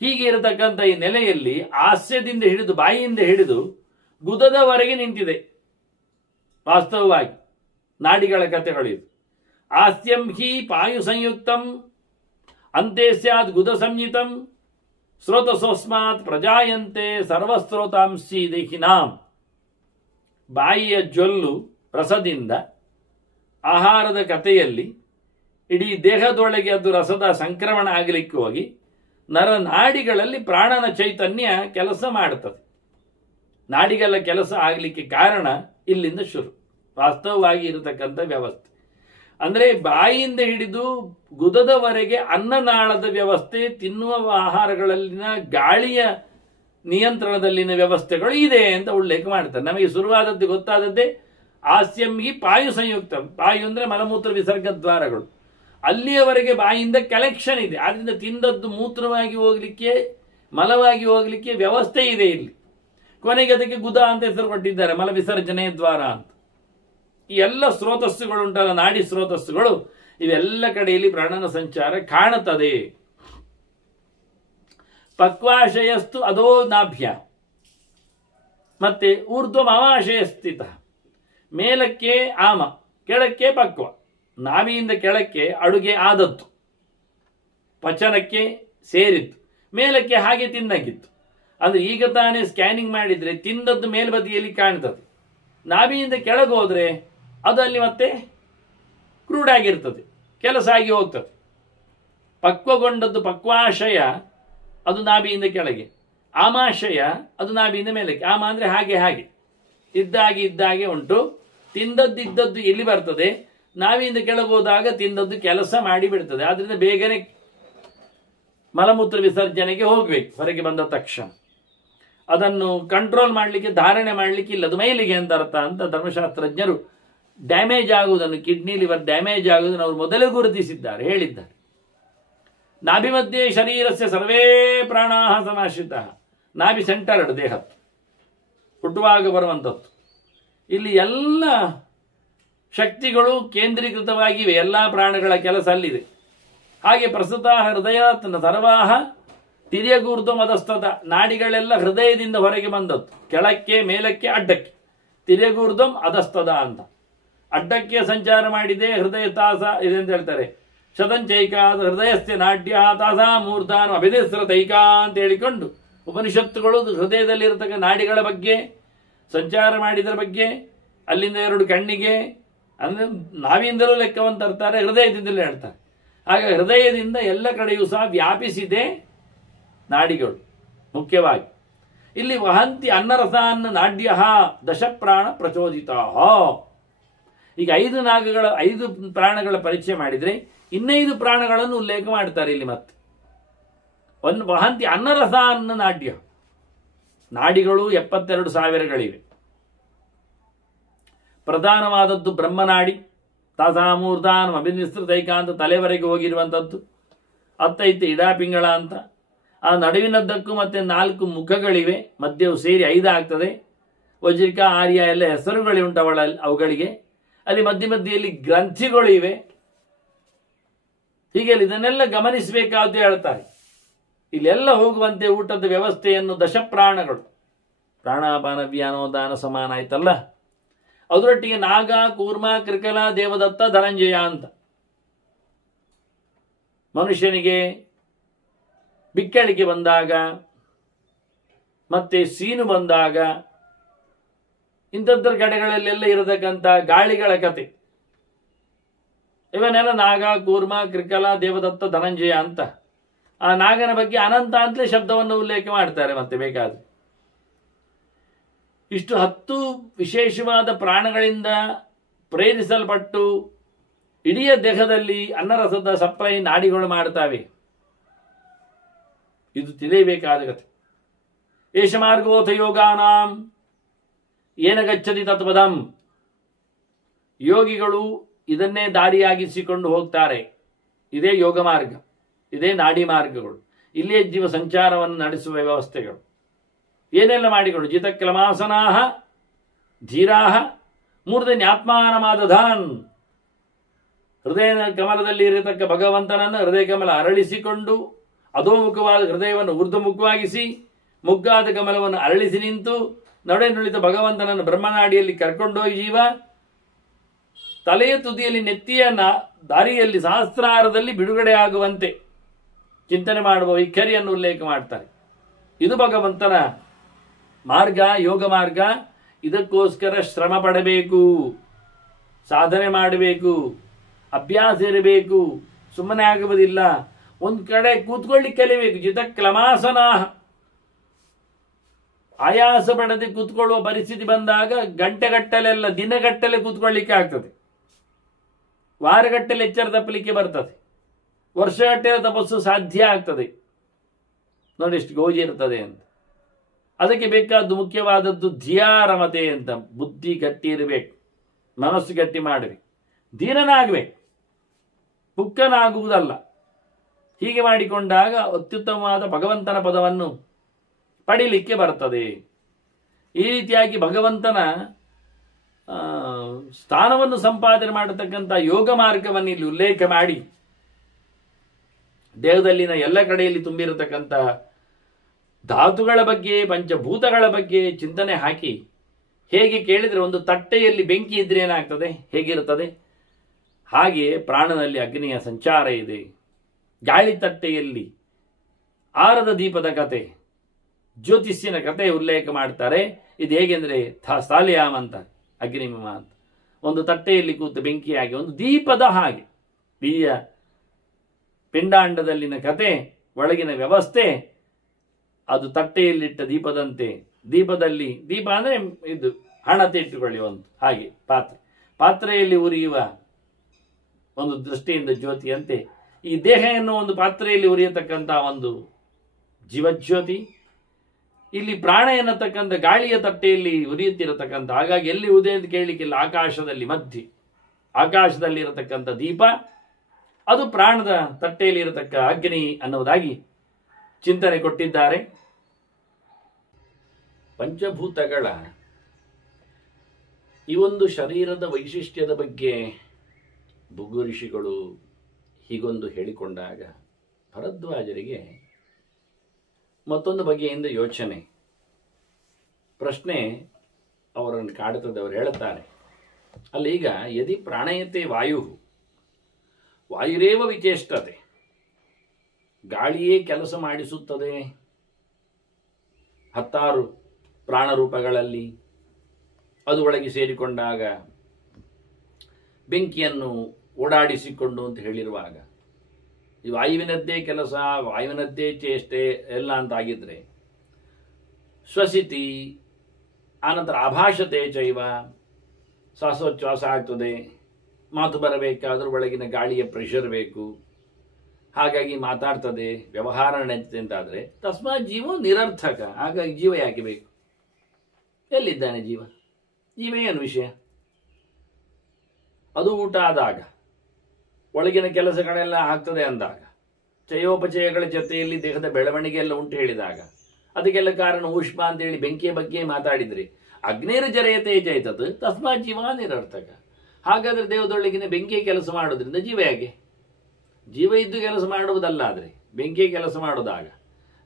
ಹೀಗೆ ಇರತಕ್ಕಂಥ ಈ ನೆಲೆಯಲ್ಲಿ ಹಾಸ್ಯದಿಂದ ಹಿಡಿದು, ಬಾಯಿಯಿಂದ ಹಿಡಿದು ಗುದದವರೆಗೆ ನಿಂತಿದೆ. ವಾಸ್ತವವಾಗಿ ನಾಡಿಗಳ ಕಥೆಗಳಿದು. ಹಾಸ್ಯಂ ಹಿ ಪಾಯು ಸಂಯುಕ್ತಂ ಅಂತೆ ಸ್ಯಾತ್ ಗುದ ಸಂಯುತಂ ಸ್ರೋತಸೋಸ್ಮಾತ್ ಪ್ರಜಾಯಂತೆ ಸರ್ವಸ್ರೋತಾಂಸಿ ದೇಹಿನಾಂ. ಬಾಯಿಯ ಜೊಲ್ಲು ರಸದಿಂದ ಆಹಾರದ ಕಥೆಯಲ್ಲಿ ಇಡೀ ದೇಹದೊಳಗೆ ಅದು ರಸದ ಸಂಕ್ರಮಣ ಆಗಲಿಕ್ಕೆ ಹೋಗಿ ನರನಾಡಿಗಳಲ್ಲಿ ಪ್ರಾಣನ ಚೈತನ್ಯ ಕೆಲಸ ಮಾಡುತ್ತದೆ. ನಾಡಿಗಳ ಕೆಲಸ ಆಗಲಿಕ್ಕೆ ಕಾರಣ ಇಲ್ಲಿಂದ ಶುರು. ವಾಸ್ತವವಾಗಿ ಇರತಕ್ಕಂಥ ವ್ಯವಸ್ಥೆ ಅಂದರೆ ಬಾಯಿಯಿಂದ ಹಿಡಿದು ಗುದದವರೆಗೆ ಅನ್ನನಾಳದ ವ್ಯವಸ್ಥೆ, ತಿನ್ನುವ ಆಹಾರಗಳಲ್ಲಿನ ಗಾಳಿಯ ನಿಯಂತ್ರಣದಲ್ಲಿನ ವ್ಯವಸ್ಥೆಗಳು ಇದೆ ಅಂತ ಉಲ್ಲೇಖ ಮಾಡ್ತಾರೆ. ನಮಗೆ ಶುರುವಾದದ್ದು ಗೊತ್ತಾದದ್ದೇ ಹಾಸ್ಯಂ ಹಿ ಪಾಯು ಸಂಯುಕ್ತ. ಪಾಯು ಅಂದರೆ ಮಲಮೂತ್ರ ವಿಸರ್ಗ ದ್ವಾರಗಳು. ಅಲ್ಲಿಯವರೆಗೆ ಬಾಯಿಯಿಂದ ಕಲೆಕ್ಷನ್ ಇದೆ. ಆದ್ರಿಂದ ತಿಂದದ್ದು ಮೂತ್ರವಾಗಿ ಹೋಗಲಿಕ್ಕೆ, ಮಲವಾಗಿ ಹೋಗಲಿಕ್ಕೆ ವ್ಯವಸ್ಥೆ ಇದೆ ಇಲ್ಲಿ. ಕೊನೆಗೆ ಅದಕ್ಕೆ ಗುದ ಅಂತ ಹೆಸರು ಕೊಟ್ಟಿದ್ದಾರೆ, ಮಲ ವಿಸರ್ಜನೆ ದ್ವಾರ ಅಂತ. ಈ ಎಲ್ಲ ಸ್ರೋತಸ್ಸುಗಳು ಉಂಟಲ್ಲ, ನಾಡಿ ಸ್ರೋತಸ್ಸುಗಳು, ಇವೆಲ್ಲ ಕಡೆಯಲ್ಲಿ ಪ್ರಾಣನ ಸಂಚಾರ ಕಾಣುತ್ತದೆ. ಪಕ್ವಾಶಯಸ್ತು ಅದೋ ನಾಭ್ಯ, ಮತ್ತೆ ಊರ್ಧ್ವಮಾಶಯ ಸ್ಥಿತ. ಮೇಲಕ್ಕೆ ಆಮ, ಕೆಳಕ್ಕೆ ಪಕ್ವ. ನಾಭಿಯಿಂದ ಕೆಳಕ್ಕೆ ಅಡುಗೆ ಆದದ್ದು, ಪಚನಕ್ಕೆ ಸೇರಿತ್ತು, ಮೇಲಕ್ಕೆ ಹಾಗೆ ತಿನ್ನಕ್ಕಿತ್ತು. ಅಂದ್ರೆ ಈಗ ತಾನೇ ಸ್ಕ್ಯಾನಿಂಗ್ ಮಾಡಿದ್ರೆ ತಿಂದದ್ದು ಮೇಲ್ಬದಿಯಲ್ಲಿ ಕಾಣ್ತದೆ. ನಾಭಿಯಿಂದ ಕೆಳಗೆ ಹೋದ್ರೆ ಅದು ಅಲ್ಲಿ ಮತ್ತೆ ಕ್ರೂಡಾಗಿರ್ತದೆ, ಕೆಲಸ ಆಗಿ ಹೋಗ್ತದೆ. ಪಕ್ವಗೊಂಡದ್ದು ಪಕ್ವಾಶಯ ಅದು ನಾಭಿಯಿಂದ ಕೆಳಗೆ, ಆಮಾಶಯ ಅದು ನಾಭಿಯಿಂದ ಮೇಲಕ್ಕೆ. ಆಮ ಅಂದ್ರೆ ಹಾಗೆ ಹಾಗೆ ಇದ್ದಾಗೆ ಉಂಟು. ತಿಂದದ್ದು ಎಲ್ಲಿ ಬರ್ತದೆ, ನಾವಿಯಿಂದ ಕೆಳಗೆ ಹೋದಾಗ ತಿಂದದ್ದು ಕೆಲಸ ಮಾಡಿ ಬಿಡ್ತದೆ. ಆದ್ರಿಂದ ಬೇಗನೆ ಮಲಮೂತ್ರ ವಿಸರ್ಜನೆಗೆ ಹೋಗ್ಬೇಕು ಹೊರಗೆ ಬಂದ ತಕ್ಷಣ. ಅದನ್ನು ಕಂಟ್ರೋಲ್ ಮಾಡಲಿಕ್ಕೆ, ಧಾರಣೆ ಮಾಡಲಿಕ್ಕೆ ಇಲ್ಲ, ಅದು ಮೈಲಿಗೆ ಅಂತ ಅರ್ಥ ಅಂತ ಧರ್ಮಶಾಸ್ತ್ರಜ್ಞರು ಡ್ಯಾಮೇಜ್ ಆಗುವುದನ್ನು, ಕಿಡ್ನಿ ಲಿವರ್ ಡ್ಯಾಮೇಜ್ ಆಗುವುದನ್ನು ಅವರು ಮೊದಲೇ ಗುರುತಿಸಿದ್ದಾರೆ, ಹೇಳಿದ್ದಾರೆ. ನಾಭಿ ಮಧ್ಯೆ ಶರೀರಸ್ಯ ಸರ್ವೇ ಪ್ರಾಣಾಹ ಸಮಾಶ್ರಿತ. ನಾಭಿ ಸೆಂಟರ್ಡ್ ದೇಹ ಹುಟ್ಟುವಾಗ ಬರುವಂಥದ್ದು. ಇಲ್ಲಿ ಎಲ್ಲ ಶಕ್ತಿಗಳು ಕೇಂದ್ರೀಕೃತವಾಗಿವೆ, ಎಲ್ಲ ಪ್ರಾಣಗಳ ಕೆಲಸ ಅಲ್ಲಿದೆ. ಹಾಗೆ ಪ್ರಸ್ತುತ ಹೃದಯ ಸರ್ವಾಹ ತಿರ್ಯಗೂರ್ಧ್ವ ಮದಸ್ತದ. ನಾಡಿಗಳೆಲ್ಲ ಹೃದಯದಿಂದ ಹೊರಗೆ ಬಂದದ್ದು, ಕೆಳಕ್ಕೆ ಮೇಲಕ್ಕೆ ಅಡ್ಡಕ್ಕೆ. ತಿರ್ಯಗೂರ್ಧ್ವಂ ಅಧಸ್ತದ ಅಂತ. ಅಡ್ಡಕ್ಕೆ ಸಂಚಾರ ಮಾಡಿದೆ ಹೃದಯ ತಾಸ ಇದೆ ಅಂತ ಹೇಳ್ತಾರೆ. ಶತಂಚೈಕಾ ಹೃದಯಸ್ಯ ನಾಟ್ಯ ತಾಸ ಮೂರ್ಧಾನು ಅಭಿನಿಸ್ರತೈಕಾ ಅಂತ ಹೇಳಿಕೊಂಡು ಉಪನಿಷತ್ತುಗಳು ಹೃದಯದಲ್ಲಿರತಕ್ಕ ನಾಡಿಗಳ ಬಗ್ಗೆ, ಸಂಚಾರ ಮಾಡಿದರ ಬಗ್ಗೆ, ಅಲ್ಲಿಂದ 2 ಕಣ್ಣಿಗೆ, ಅಂದರೆ ನಾವಿಂದಲೂ ಲೆಕ್ಕವನ್ನು ತರ್ತಾರೆ, ಹೃದಯದಿಂದಲೇ ಹೇಳ್ತಾರೆ. ಆಗ ಹೃದಯದಿಂದ ಎಲ್ಲ ಕಡೆಯೂ ಸಹ ವ್ಯಾಪಿಸಿದೆ ನಾಡಿಗಳು ಮುಖ್ಯವಾಗಿ. ಇಲ್ಲಿ ವಹಂತಿ ಅನ್ನರಸಾನ್ನ ನಾಡ್ಯ ದಶಪ್ರಾಣ ಪ್ರಚೋದಿತ. ಈಗ 5 ಪ್ರಾಣಗಳ ಪರಿಚಯ ಮಾಡಿದರೆ ಇನ್ನೈದು ಪ್ರಾಣಗಳನ್ನು ಉಲ್ಲೇಖ ಮಾಡ್ತಾರೆ ಇಲ್ಲಿ. ಮತ್ತೆ ವಹಂತಿ ಅನ್ನರಸ ಅನ್ನ ನಾಡ್ಯ. ನಾಡಿಗಳು 72,000ಗಳಿವೆ. ಪ್ರಧಾನವಾದದ್ದು ಬ್ರಹ್ಮನಾಡಿ, ತಾಸಾಮೂರ್ಧಾನ್ ಅಭಿನಿಸ್ತೈಕ ಅಂತ ತಲೆವರೆಗೆ ಹೋಗಿರುವಂಥದ್ದು. ಅತ್ತೈತೆ ಇಡಾಪಿಂಗಳ ಅಂತ. ಆ ನಡುವಿನದ್ದಕ್ಕೂ ಮತ್ತೆ 4 ಮುಖಗಳಿವೆ, ಮಧ್ಯವು ಸೇರಿ 5 ಆಗ್ತದೆ. ವಜ್ರಿಕ, ಆರ್ಯ ಎಲ್ಲ ಹೆಸರುಗಳು ಉಂಟವಳ ಅವುಗಳಿಗೆ. ಅಲ್ಲಿ ಮಧ್ಯೆಯಲ್ಲಿ ಗ್ರಂಥಿಗಳು ಇವೆ. ಹೀಗೆ ಇದನ್ನೆಲ್ಲ ಗಮನಿಸಬೇಕಾದ್ದು ಹೇಳ್ತಾರೆ. ಇಲ್ಲೆಲ್ಲ ಹೋಗುವಂತೆ ಊಟದ ವ್ಯವಸ್ಥೆಯನ್ನು ದಶಪ್ರಾಣಗಳು, ಪ್ರಾಣಾಪಾನ ವ್ಯಾನೋದಾನ ಸಮಾನ ಆಯ್ತಲ್ಲ, ಅದರೊಟ್ಟಿಗೆ ನಾಗ, ಕೂರ್ಮ, ಕ್ರಿಕಲ, ದೇವದತ್ತ, ಧನಂಜಯ ಅಂತ. ಮನುಷ್ಯನಿಗೆ ಬಿಕ್ಕಳಿಕೆ ಬಂದಾಗ ಮತ್ತೆ ಸೀನು ಬಂದಾಗ ಇಂಥದ್ರ ಕಡೆಗಳಲ್ಲೆಲ್ಲ ಇರತಕ್ಕಂಥ ಗಾಳಿಗಳ ಕತೆ, ಇವನ್ನೆಲ್ಲ ನಾಗ, ಕೂರ್ಮ, ಕ್ರಿಕಲ, ದೇವದತ್ತ, ಧನಂಜಯ ಅಂತ. ಆ ನಾಗನ ಬಗ್ಗೆ ಅನಂತ ಅಂತಲೇ ಶಬ್ದವನ್ನು ಉಲ್ಲೇಖ ಮಾಡ್ತಾರೆ ಮತ್ತೆ ಬೇಕಾದ್ರೆ. ಇಷ್ಟು 10 ವಿಶೇಷವಾದ ಪ್ರಾಣಗಳಿಂದ ಪ್ರೇರಿಸಲ್ಪಟ್ಟು ಇಡೀ ದೇಹದಲ್ಲಿ ಅನ್ನರಸದ ಸಪ್ಲೈ ನಾಡಿಗಳು ಮಾಡ್ತಾವೆ. ಇದು ತಿಳಿಯಬೇಕಾದ ಕಥೆ. ಏಷ ಮಾರ್ಗೋಥ ಯೋಗಾನಾಂ ಏನ ಗಚ್ಚತಿ ತತ್ವದಂ. ಯೋಗಿಗಳು ಇದನ್ನೇ ದಾರಿಯಾಗಿಸಿಕೊಂಡು ಹೋಗ್ತಾರೆ. ಇದೇ ಯೋಗ ಮಾರ್ಗ, ಇದೇ ನಾಡಿ ಮಾರ್ಗಗಳು, ಇಲ್ಲಿಯೇ ಜೀವ ಸಂಚಾರವನ್ನು ನಡೆಸುವ ವ್ಯವಸ್ಥೆಗಳು. ಏನೆಲ್ಲ ಮಾಡಿಕೊಂಡು ಜಿತಕ್ಲಮಾಸನಾಹ ಧೀರಾಹ ಮೂರ್ಧನ್ಯಾತ್ಮಾನಮಾದಧಾನ್. ಹೃದಯ ಕಮಲದಲ್ಲಿ ಇರತಕ್ಕ ಭಗವಂತನನ್ನು ಹೃದಯ ಕಮಲ ಅರಳಿಸಿಕೊಂಡು ಅಧೋಮುಖವಾದ ಹೃದಯವನ್ನು ಊರ್ಧ್ವಮುಖವಾಗಿಸಿ ಮುಗ್ಗಾದ ಕಮಲವನ್ನು ಅರಳಿಸಿ ನಿಂತು ನಡೆ ನುಳಿತ ಭಗವಂತನನ್ನು ಬ್ರಹ್ಮನಾಡಿಯಲ್ಲಿ ಕರ್ಕೊಂಡೋಗಿ ಜೀವ ತಲೆಯ ತುದಿಯಲ್ಲಿ ನೆತ್ತಿಯ ದಾರಿಯಲ್ಲಿ ಸಹಸ್ರಾರದಲ್ಲಿ ಬಿಡುಗಡೆ ಆಗುವಂತೆ ಚಿಂತನೆ ಮಾಡುವ ವೈಖರಿಯನ್ನು ಉಲ್ಲೇಖ ಮಾಡ್ತಾರೆ. ಇದು ಭಗವಂತನ ಮಾರ್ಗ, ಯೋಗ ಮಾರ್ಗ. ಇದಕ್ಕೋಸ್ಕರ ಶ್ರಮ ಪಡಬೇಕು, ಸಾಧನೆ ಮಾಡಬೇಕು, ಅಭ್ಯಾಸ ಇರಬೇಕು, ಸುಮ್ಮನೆ ಆಗುವುದಿಲ್ಲ. ಒಂದು ಕಡೆ ಕೂತ್ಕೊಳ್ಳಿ ಕಲಿಬೇಕು. ಜಿತಕ್ಲಮಾಸನ, ಆಯಾಸ ಪಡದೆ ಕೂತ್ಕೊಳ್ಳುವ ಪರಿಸ್ಥಿತಿ ಬಂದಾಗ ಗಂಟೆಗಟ್ಟಲೆಲ್ಲ ದಿನಗಟ್ಟಲೆ ಕೂತ್ಕೊಳ್ಳಿಕ್ಕೆ ಆಗ್ತದೆ. ವಾರಗಟ್ಟಲೆ ಎಚ್ಚರ ತಪ್ಪಲಿಕ್ಕೆ ಬರ್ತದೆ. ವರ್ಷಗಟ್ಟಲೆ ತಪಸ್ಸು ಸಾಧ್ಯ ಆಗ್ತದೆ. ನೋಡಿ ಎಷ್ಟು ಗೋಜಿ ಇರ್ತದೆ ಅಂತ. ಅದಕ್ಕೆ ಬೇಕಾದ್ದು ಮುಖ್ಯವಾದದ್ದು ಧಿಯಾರಮತೆ ಅಂತ. ಬುದ್ಧಿ ಗಟ್ಟಿ ಇರಬೇಕು, ಮನಸ್ಸು ಗಟ್ಟಿ ಮಾಡಬೇಕು, ಧೀರನಾಗಬೇಕು, ಪುಕ್ಕನಾಗುವುದಲ್ಲ. ಹೀಗೆ ಮಾಡಿಕೊಂಡಾಗ ಅತ್ಯುತ್ತಮವಾದ ಭಗವಂತನ ಪದವನ್ನು ಪಡೀಲಿಕ್ಕೆ ಬರ್ತದೆ. ಈ ರೀತಿಯಾಗಿ ಭಗವಂತನ ಸ್ಥಾನವನ್ನು ಸಂಪಾದನೆ ಮಾಡತಕ್ಕಂಥ ಯೋಗ ಮಾರ್ಗವನ್ನು ಇಲ್ಲಿ ಉಲ್ಲೇಖ ಮಾಡಿ ದೇಹದಲ್ಲಿನ ಎಲ್ಲ ಕಡೆಯಲ್ಲಿ ತುಂಬಿರತಕ್ಕಂಥ ಧಾತುಗಳ ಬಗ್ಗೆ, ಪಂಚಭೂತಗಳ ಬಗ್ಗೆ ಚಿಂತನೆ ಹಾಕಿ, ಹೇಗೆ ಕೇಳಿದರೆ ಒಂದು ತಟ್ಟೆಯಲ್ಲಿ ಬೆಂಕಿ ಇದ್ರೆ ಏನಾಗ್ತದೆ, ಹೇಗಿರುತ್ತದೆ, ಹಾಗೆ ಪ್ರಾಣನಲ್ಲಿ ಅಗ್ನಿಯ ಸಂಚಾರ ಇದೆ. ಗಾಳಿ ತಟ್ಟೆಯಲ್ಲಿ ಆರದ ದೀಪದ ಕತೆ, ಜ್ಯೋತಿಷ್ಯನ ಕತೆ ಉಲ್ಲೇಖ ಮಾಡ್ತಾರೆ. ಇದು ಹೇಗೆಂದರೆ ಸ್ಥಾಲಿಯಾಮ ಅಂತ, ಅಗ್ನಿಮ ಅಂತ. ಒಂದು ತಟ್ಟೆಯಲ್ಲಿ ಕೂತು ಬೆಂಕಿಯಾಗಿ ಒಂದು ದೀಪದ ಹಾಗೆ ಈ ಪಿಂಡಾಂಡದಲ್ಲಿನ ಕತೆ, ಒಳಗಿನ ವ್ಯವಸ್ಥೆ ಅದು ತಟ್ಟೆಯಲ್ಲಿಟ್ಟ ದೀಪದಂತೆ. ದೀಪದಲ್ಲಿ, ದೀಪ ಅಂದರೆ ಇದು ಹಣತೆ ಇಟ್ಟುಕೊಳ್ಳಿ ಒಂದು ಹಾಗೆ ಪಾತ್ರೆಯಲ್ಲಿ ಉರಿಯುವ ಒಂದು ದೃಷ್ಟಿಯಿಂದ ಜ್ಯೋತಿಯಂತೆ ಈ ದೇಹ ಎನ್ನುವ ಒಂದು ಪಾತ್ರೆಯಲ್ಲಿ ಉರಿಯತಕ್ಕಂಥ ಒಂದು ಜೀವಜ್ಯೋತಿ. ಇಲ್ಲಿ ಪ್ರಾಣ ಎನ್ನತಕ್ಕಂಥ ಗಾಳಿಯ ತಟ್ಟೆಯಲ್ಲಿ ಉರಿಯುತ್ತಿರತಕ್ಕಂಥ, ಹಾಗಾಗಿ ಎಲ್ಲಿ ಉದಯ ಅಂತ ಕೇಳಲಿಕ್ಕಿಲ್ಲ, ಆಕಾಶದಲ್ಲಿ ಮಧ್ಯೆ ಆಕಾಶದಲ್ಲಿರತಕ್ಕಂಥ ದೀಪ ಅದು ಪ್ರಾಣದ ತಟ್ಟೆಯಲ್ಲಿ ಇರತಕ್ಕ ಅಗ್ನಿ ಅನ್ನುವುದಾಗಿ ಚಿಂತನೆ ಕೊಟ್ಟಿದ್ದಾರೆ. ಪಂಚಭೂತಗಳ ಈ ಒಂದು ಶರೀರದ ವೈಶಿಷ್ಟ್ಯದ ಬಗ್ಗೆ ಭೃಗು ಋಷಿಗಳು ಹೀಗೊಂದು ಹೇಳಿಕೊಂಡಾಗ ಭರದ್ವಾಜರಿಗೆ ಮತ್ತೊಂದು ಬಗೆಯಿಂದ ಯೋಚನೆ, ಪ್ರಶ್ನೆ ಅವರನ್ನು ಕಾಡುತ್ತದೆ. ಅವರು ಹೇಳುತ್ತಾರೆ, ಅಲ್ಲೀಗ ಯದಿ ಪ್ರಾಣಯತೆ ವಾಯು ವಾಯುರೇವ ವಿಚೇಷ್ಟತೆ, ಗಾಳಿಯೇ ಕೆಲಸ ಮಾಡಿಸುತ್ತದೆ 16 ಪ್ರಾಣರೂಪಗಳಲ್ಲಿ. ಅದು ಒಳಗೆ ಸೇರಿಕೊಂಡಾಗ ಬೆಂಕಿಯನ್ನು ಓಡಾಡಿಸಿಕೊಂಡು ಅಂತ ಹೇಳಿರುವಾಗ ಈ ವಾಯುವಿನದ್ದೇ ಕೆಲಸ, ವಾಯುವಿನದ್ದೇ ಚೇಷ್ಟೆ ಎಲ್ಲ ಅಂತಾಗಿದ್ರೆ ಶ್ವಸಿತಿ, ಆನಂತರ ಆಭಾಷತೆ ಚೈವ, ಶ್ವಾಸೋಚ್ಛ್ವಾಸ ಆಗ್ತದೆ, ಮಾತು ಬರಬೇಕಾದ್ರೂ ಒಳಗಿನ ಗಾಳಿಯ ಪ್ರೆಷರ್ ಬೇಕು, ಹಾಗಾಗಿ ಮಾತಾಡ್ತದೆ, ವ್ಯವಹಾರ ನಡೆಯುತ್ತೆ ಅಂತಾದರೆ ತಸ್ಮಾತ್ ಜೀವ ನಿರರ್ಥಕ. ಹಾಗಾಗಿ ಜೀವ ಯಾಕೆ ಬೇಕು? ಎಲ್ಲಿದ್ದಾನೆ ಜೀವ? ಜೀವ ಏನು ವಿಷಯ? ಅದು ಊಟ ಆದಾಗ, ಒಳಗಿನ ಕೆಲಸಗಳೆಲ್ಲ ಆಗ್ತದೆ ಅಂದಾಗ, ಚಯೋಪಚಯಗಳ ಜೊತೆಯಲ್ಲಿ ದೇಹದ ಬೆಳವಣಿಗೆ ಎಲ್ಲ ಉಂಟು ಹೇಳಿದಾಗ, ಅದಕ್ಕೆಲ್ಲ ಕಾರಣ ಊಷ್ಮ ಅಂತೇಳಿ ಬೆಂಕಿಯ ಬಗ್ಗೆ ಮಾತಾಡಿದ್ರಿ, ಅಗ್ನೇರ ಜರೆಯತೆ ಚೈತತ್ ತಸ್ಮಾತ್ ಜೀವ ನಿರರ್ಥಕ. ಹಾಗಾದ್ರೆ ದೇಹದೊಳಗಿನ ಬೆಂಕಿಯ ಕೆಲಸ ಮಾಡೋದ್ರಿಂದ ಜೀವ ಹೇಗೆ? ಜೀವ ಇದ್ದು ಕೆಲಸ ಮಾಡುವುದಲ್ಲ, ಆದರೆ ಬೆಂಕಿಯ ಕೆಲಸ ಮಾಡೋದಾಗ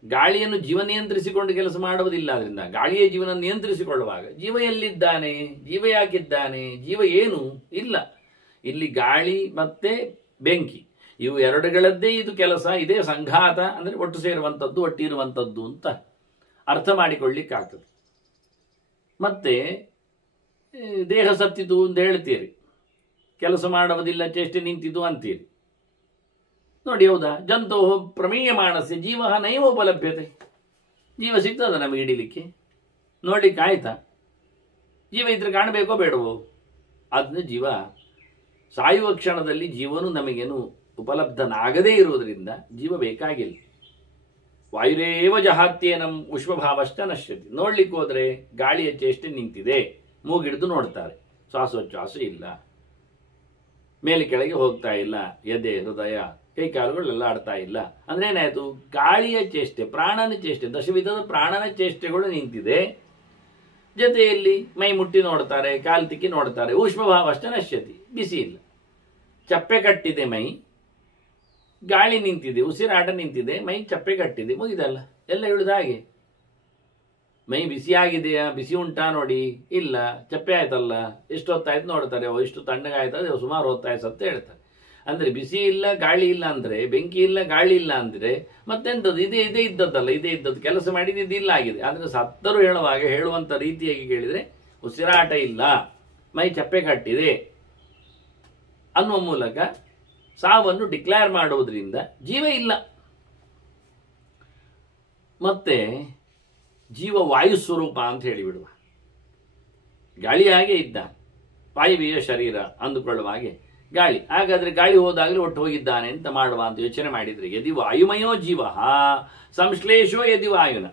ಗಾಳಿಯನ್ನು ಜೀವ ನಿಯಂತ್ರಿಸಿಕೊಂಡು ಕೆಲಸ ಮಾಡುವುದಿಲ್ಲ. ಅದರಿಂದ ಗಾಳಿಯ ಜೀವನ ನಿಯಂತ್ರಿಸಿಕೊಳ್ಳುವಾಗ ಜೀವ ಎಲ್ಲಿದ್ದಾನೆ? ಜೀವ ಯಾಕಿದ್ದಾನೆ? ಜೀವ ಏನು ಇಲ್ಲ. ಇಲ್ಲಿ ಗಾಳಿ ಮತ್ತೆ ಬೆಂಕಿ ಇವು ಎರಡುಗಳದ್ದೇ ಇದು ಕೆಲಸ, ಇದೇ ಸಂಘಾತ, ಅಂದರೆ ಒಟ್ಟು ಸೇರುವಂಥದ್ದು, ಒಟ್ಟಿರುವಂಥದ್ದು ಅಂತ ಅರ್ಥ ಮಾಡಿಕೊಳ್ಳಿಕ್ಕಾಗ್ತದೆ. ಮತ್ತೆ ದೇಹ ಸತ್ತಿತು ಅಂತ ಹೇಳ್ತೀರಿ, ಕೆಲಸ ಮಾಡುವುದಿಲ್ಲ, ಚೇಷ್ಟೆ ನಿಂತಿತು ಅಂತೀರಿ. ನೋಡಿ, ಹೌದಾ? ಜಂತು ಪ್ರಮೇಯಮಾಣಸ್ಯ ಜೀವ ನೈವ ಉಪಲಭ್ಯತೆ. ಜೀವ ಸಿಗ್ತದ ನಮಗೆ ಹಿಡಿಲಿಕ್ಕೆ? ನೋಡ್ಲಿಕ್ಕೆ ಆಯ್ತಾ? ಜೀವ ಇದ್ರೆ ಕಾಣಬೇಕೋ ಬೇಡವೋ? ಅದನ್ನ ಜೀವ ಸಾಯುವ ಕ್ಷಣದಲ್ಲಿ ಜೀವನು ನಮಗೇನು ಉಪಲಬ್ಧನಾಗದೇ ಇರುವುದರಿಂದ ಜೀವ ಬೇಕಾಗಿಲ್ಲ. ವಾಯುರೇವ ಜಹಾತ್ಯೇನಂ ಉಷ್ಮಭಾವಶ್ಚ ನಶ್ಯತಿ. ನೋಡ್ಲಿಕ್ಕೆ ಹೋದ್ರೆ ಗಾಳಿಯ ಚೇಷ್ಟೆ ನಿಂತಿದೆ, ಮೂಗಿಡಿದು ನೋಡ್ತಾರೆ, ಶ್ವಾಸೋಚ್ಛ್ವಾಸ ಇಲ್ಲ, ಮೇಲೆ ಕೆಳಗೆ ಹೋಗ್ತಾ ಇಲ್ಲ, ಎದೆ ಹೃದಯ ಕೈ ಕಾಲುಗಳೆಲ್ಲ ಆಡ್ತಾ ಇಲ್ಲ. ಅಂದ್ರೆ ಏನಾಯ್ತು? ಗಾಳಿಯ ಚೇಷ್ಟೆ, ಪ್ರಾಣನ ಚೇಷ್ಟೆ, ದಶವಿಧದ ಪ್ರಾಣನ ಚೇಷ್ಟೆಗಳು ನಿಂತಿದೆ. ಜೊತೆಯಲ್ಲಿ ಮೈ ಮುಟ್ಟಿ ನೋಡ್ತಾರೆ, ಕಾಲು ತಿಕ್ಕಿ ನೋಡ್ತಾರೆ, ಉಷ್ಮಭಾವಶ್ಚ ನಶ್ಯತಿ, ಬಿಸಿ ಇಲ್ಲ. ಚಪ್ಪೆ ಕಟ್ಟಿದೆ ಮೈ, ಗಾಳಿ ನಿಂತಿದೆ, ಉಸಿರಾಟ ನಿಂತಿದೆ, ಮೈ ಚಪ್ಪೆ ಕಟ್ಟಿದೆ, ಮುಗಿದಲ್ಲ, ಎಲ್ಲ ಹೇಳುದು ಹಾಗೆ. ಮೈ ಬಿಸಿ ಆಗಿದೆಯಾ? ಬಿಸಿ ಉಂಟಾ ನೋಡಿ? ಇಲ್ಲ. ಚಪ್ಪೆ ಆಯ್ತಲ್ಲ, ಎಷ್ಟು ಹೊತ್ತಾಯ್ತು ನೋಡ್ತಾರೆ, ಇಷ್ಟು ತಣ್ಣಗಾಯ್ತದೆ, ಸುಮಾರು ಹೊತ್ತಾಯ್ತು ಅಂತ ಹೇಳ್ತಾರೆ. ಅಂದ್ರೆ ಬಿಸಿ ಇಲ್ಲ, ಗಾಳಿ ಇಲ್ಲ ಅಂದ್ರೆ, ಬೆಂಕಿ ಇಲ್ಲ, ಗಾಳಿ ಇಲ್ಲ ಅಂದ್ರೆ ಮತ್ತೆಂಥದ್ದು? ಇದೇ ಇದ್ದದ್ದಲ್ಲ, ಇದೇ ಇದ್ದದ್ದು, ಕೆಲಸ ಮಾಡಿದ್ದು ಇಲ್ಲ ಆಗಿದೆ. ಆದ್ರೆ ಸತ್ತರು ಹೇಳುವಾಗ ಹೇಳುವಂತ ರೀತಿಯಾಗಿ ಕೇಳಿದ್ರೆ ಉಸಿರಾಟ ಇಲ್ಲ, ಮೈ ಚಪ್ಪೆ ಕಟ್ಟಿದೆ ಅನ್ನುವ ಮೂಲಕ ಸಾವನ್ನು ಡಿಕ್ಲೇರ್ ಮಾಡುವುದರಿಂದ ಜೀವ ಇಲ್ಲ. ಮತ್ತೆ ಜೀವ ವಾಯು ಸ್ವರೂಪ ಅಂತ ಹೇಳಿಬಿಡುವ. ಗಾಳಿಯಾಗೆ ಇದ್ದ, ವಾಯುವೀಯ ಶರೀರ ಅಂದುಕೊಳ್ಳುವ ಹಾಗೆ ಗಾಳಿ. ಹಾಗಾದ್ರೆ ಗಾಳಿ ಹೋದಾಗಲೇ ಒಟ್ಟು ಹೋಗಿದ್ದಾನೆ ಅಂತ ಮಾಡುವ ಅಂತ ಯೋಚನೆ ಮಾಡಿದ್ರೆ, ಯದಿ ವಾಯುಮಯೋ ಜೀವ ಸಂಶ್ಲೇಷೋ ಯದಿ ವಾಯುನ.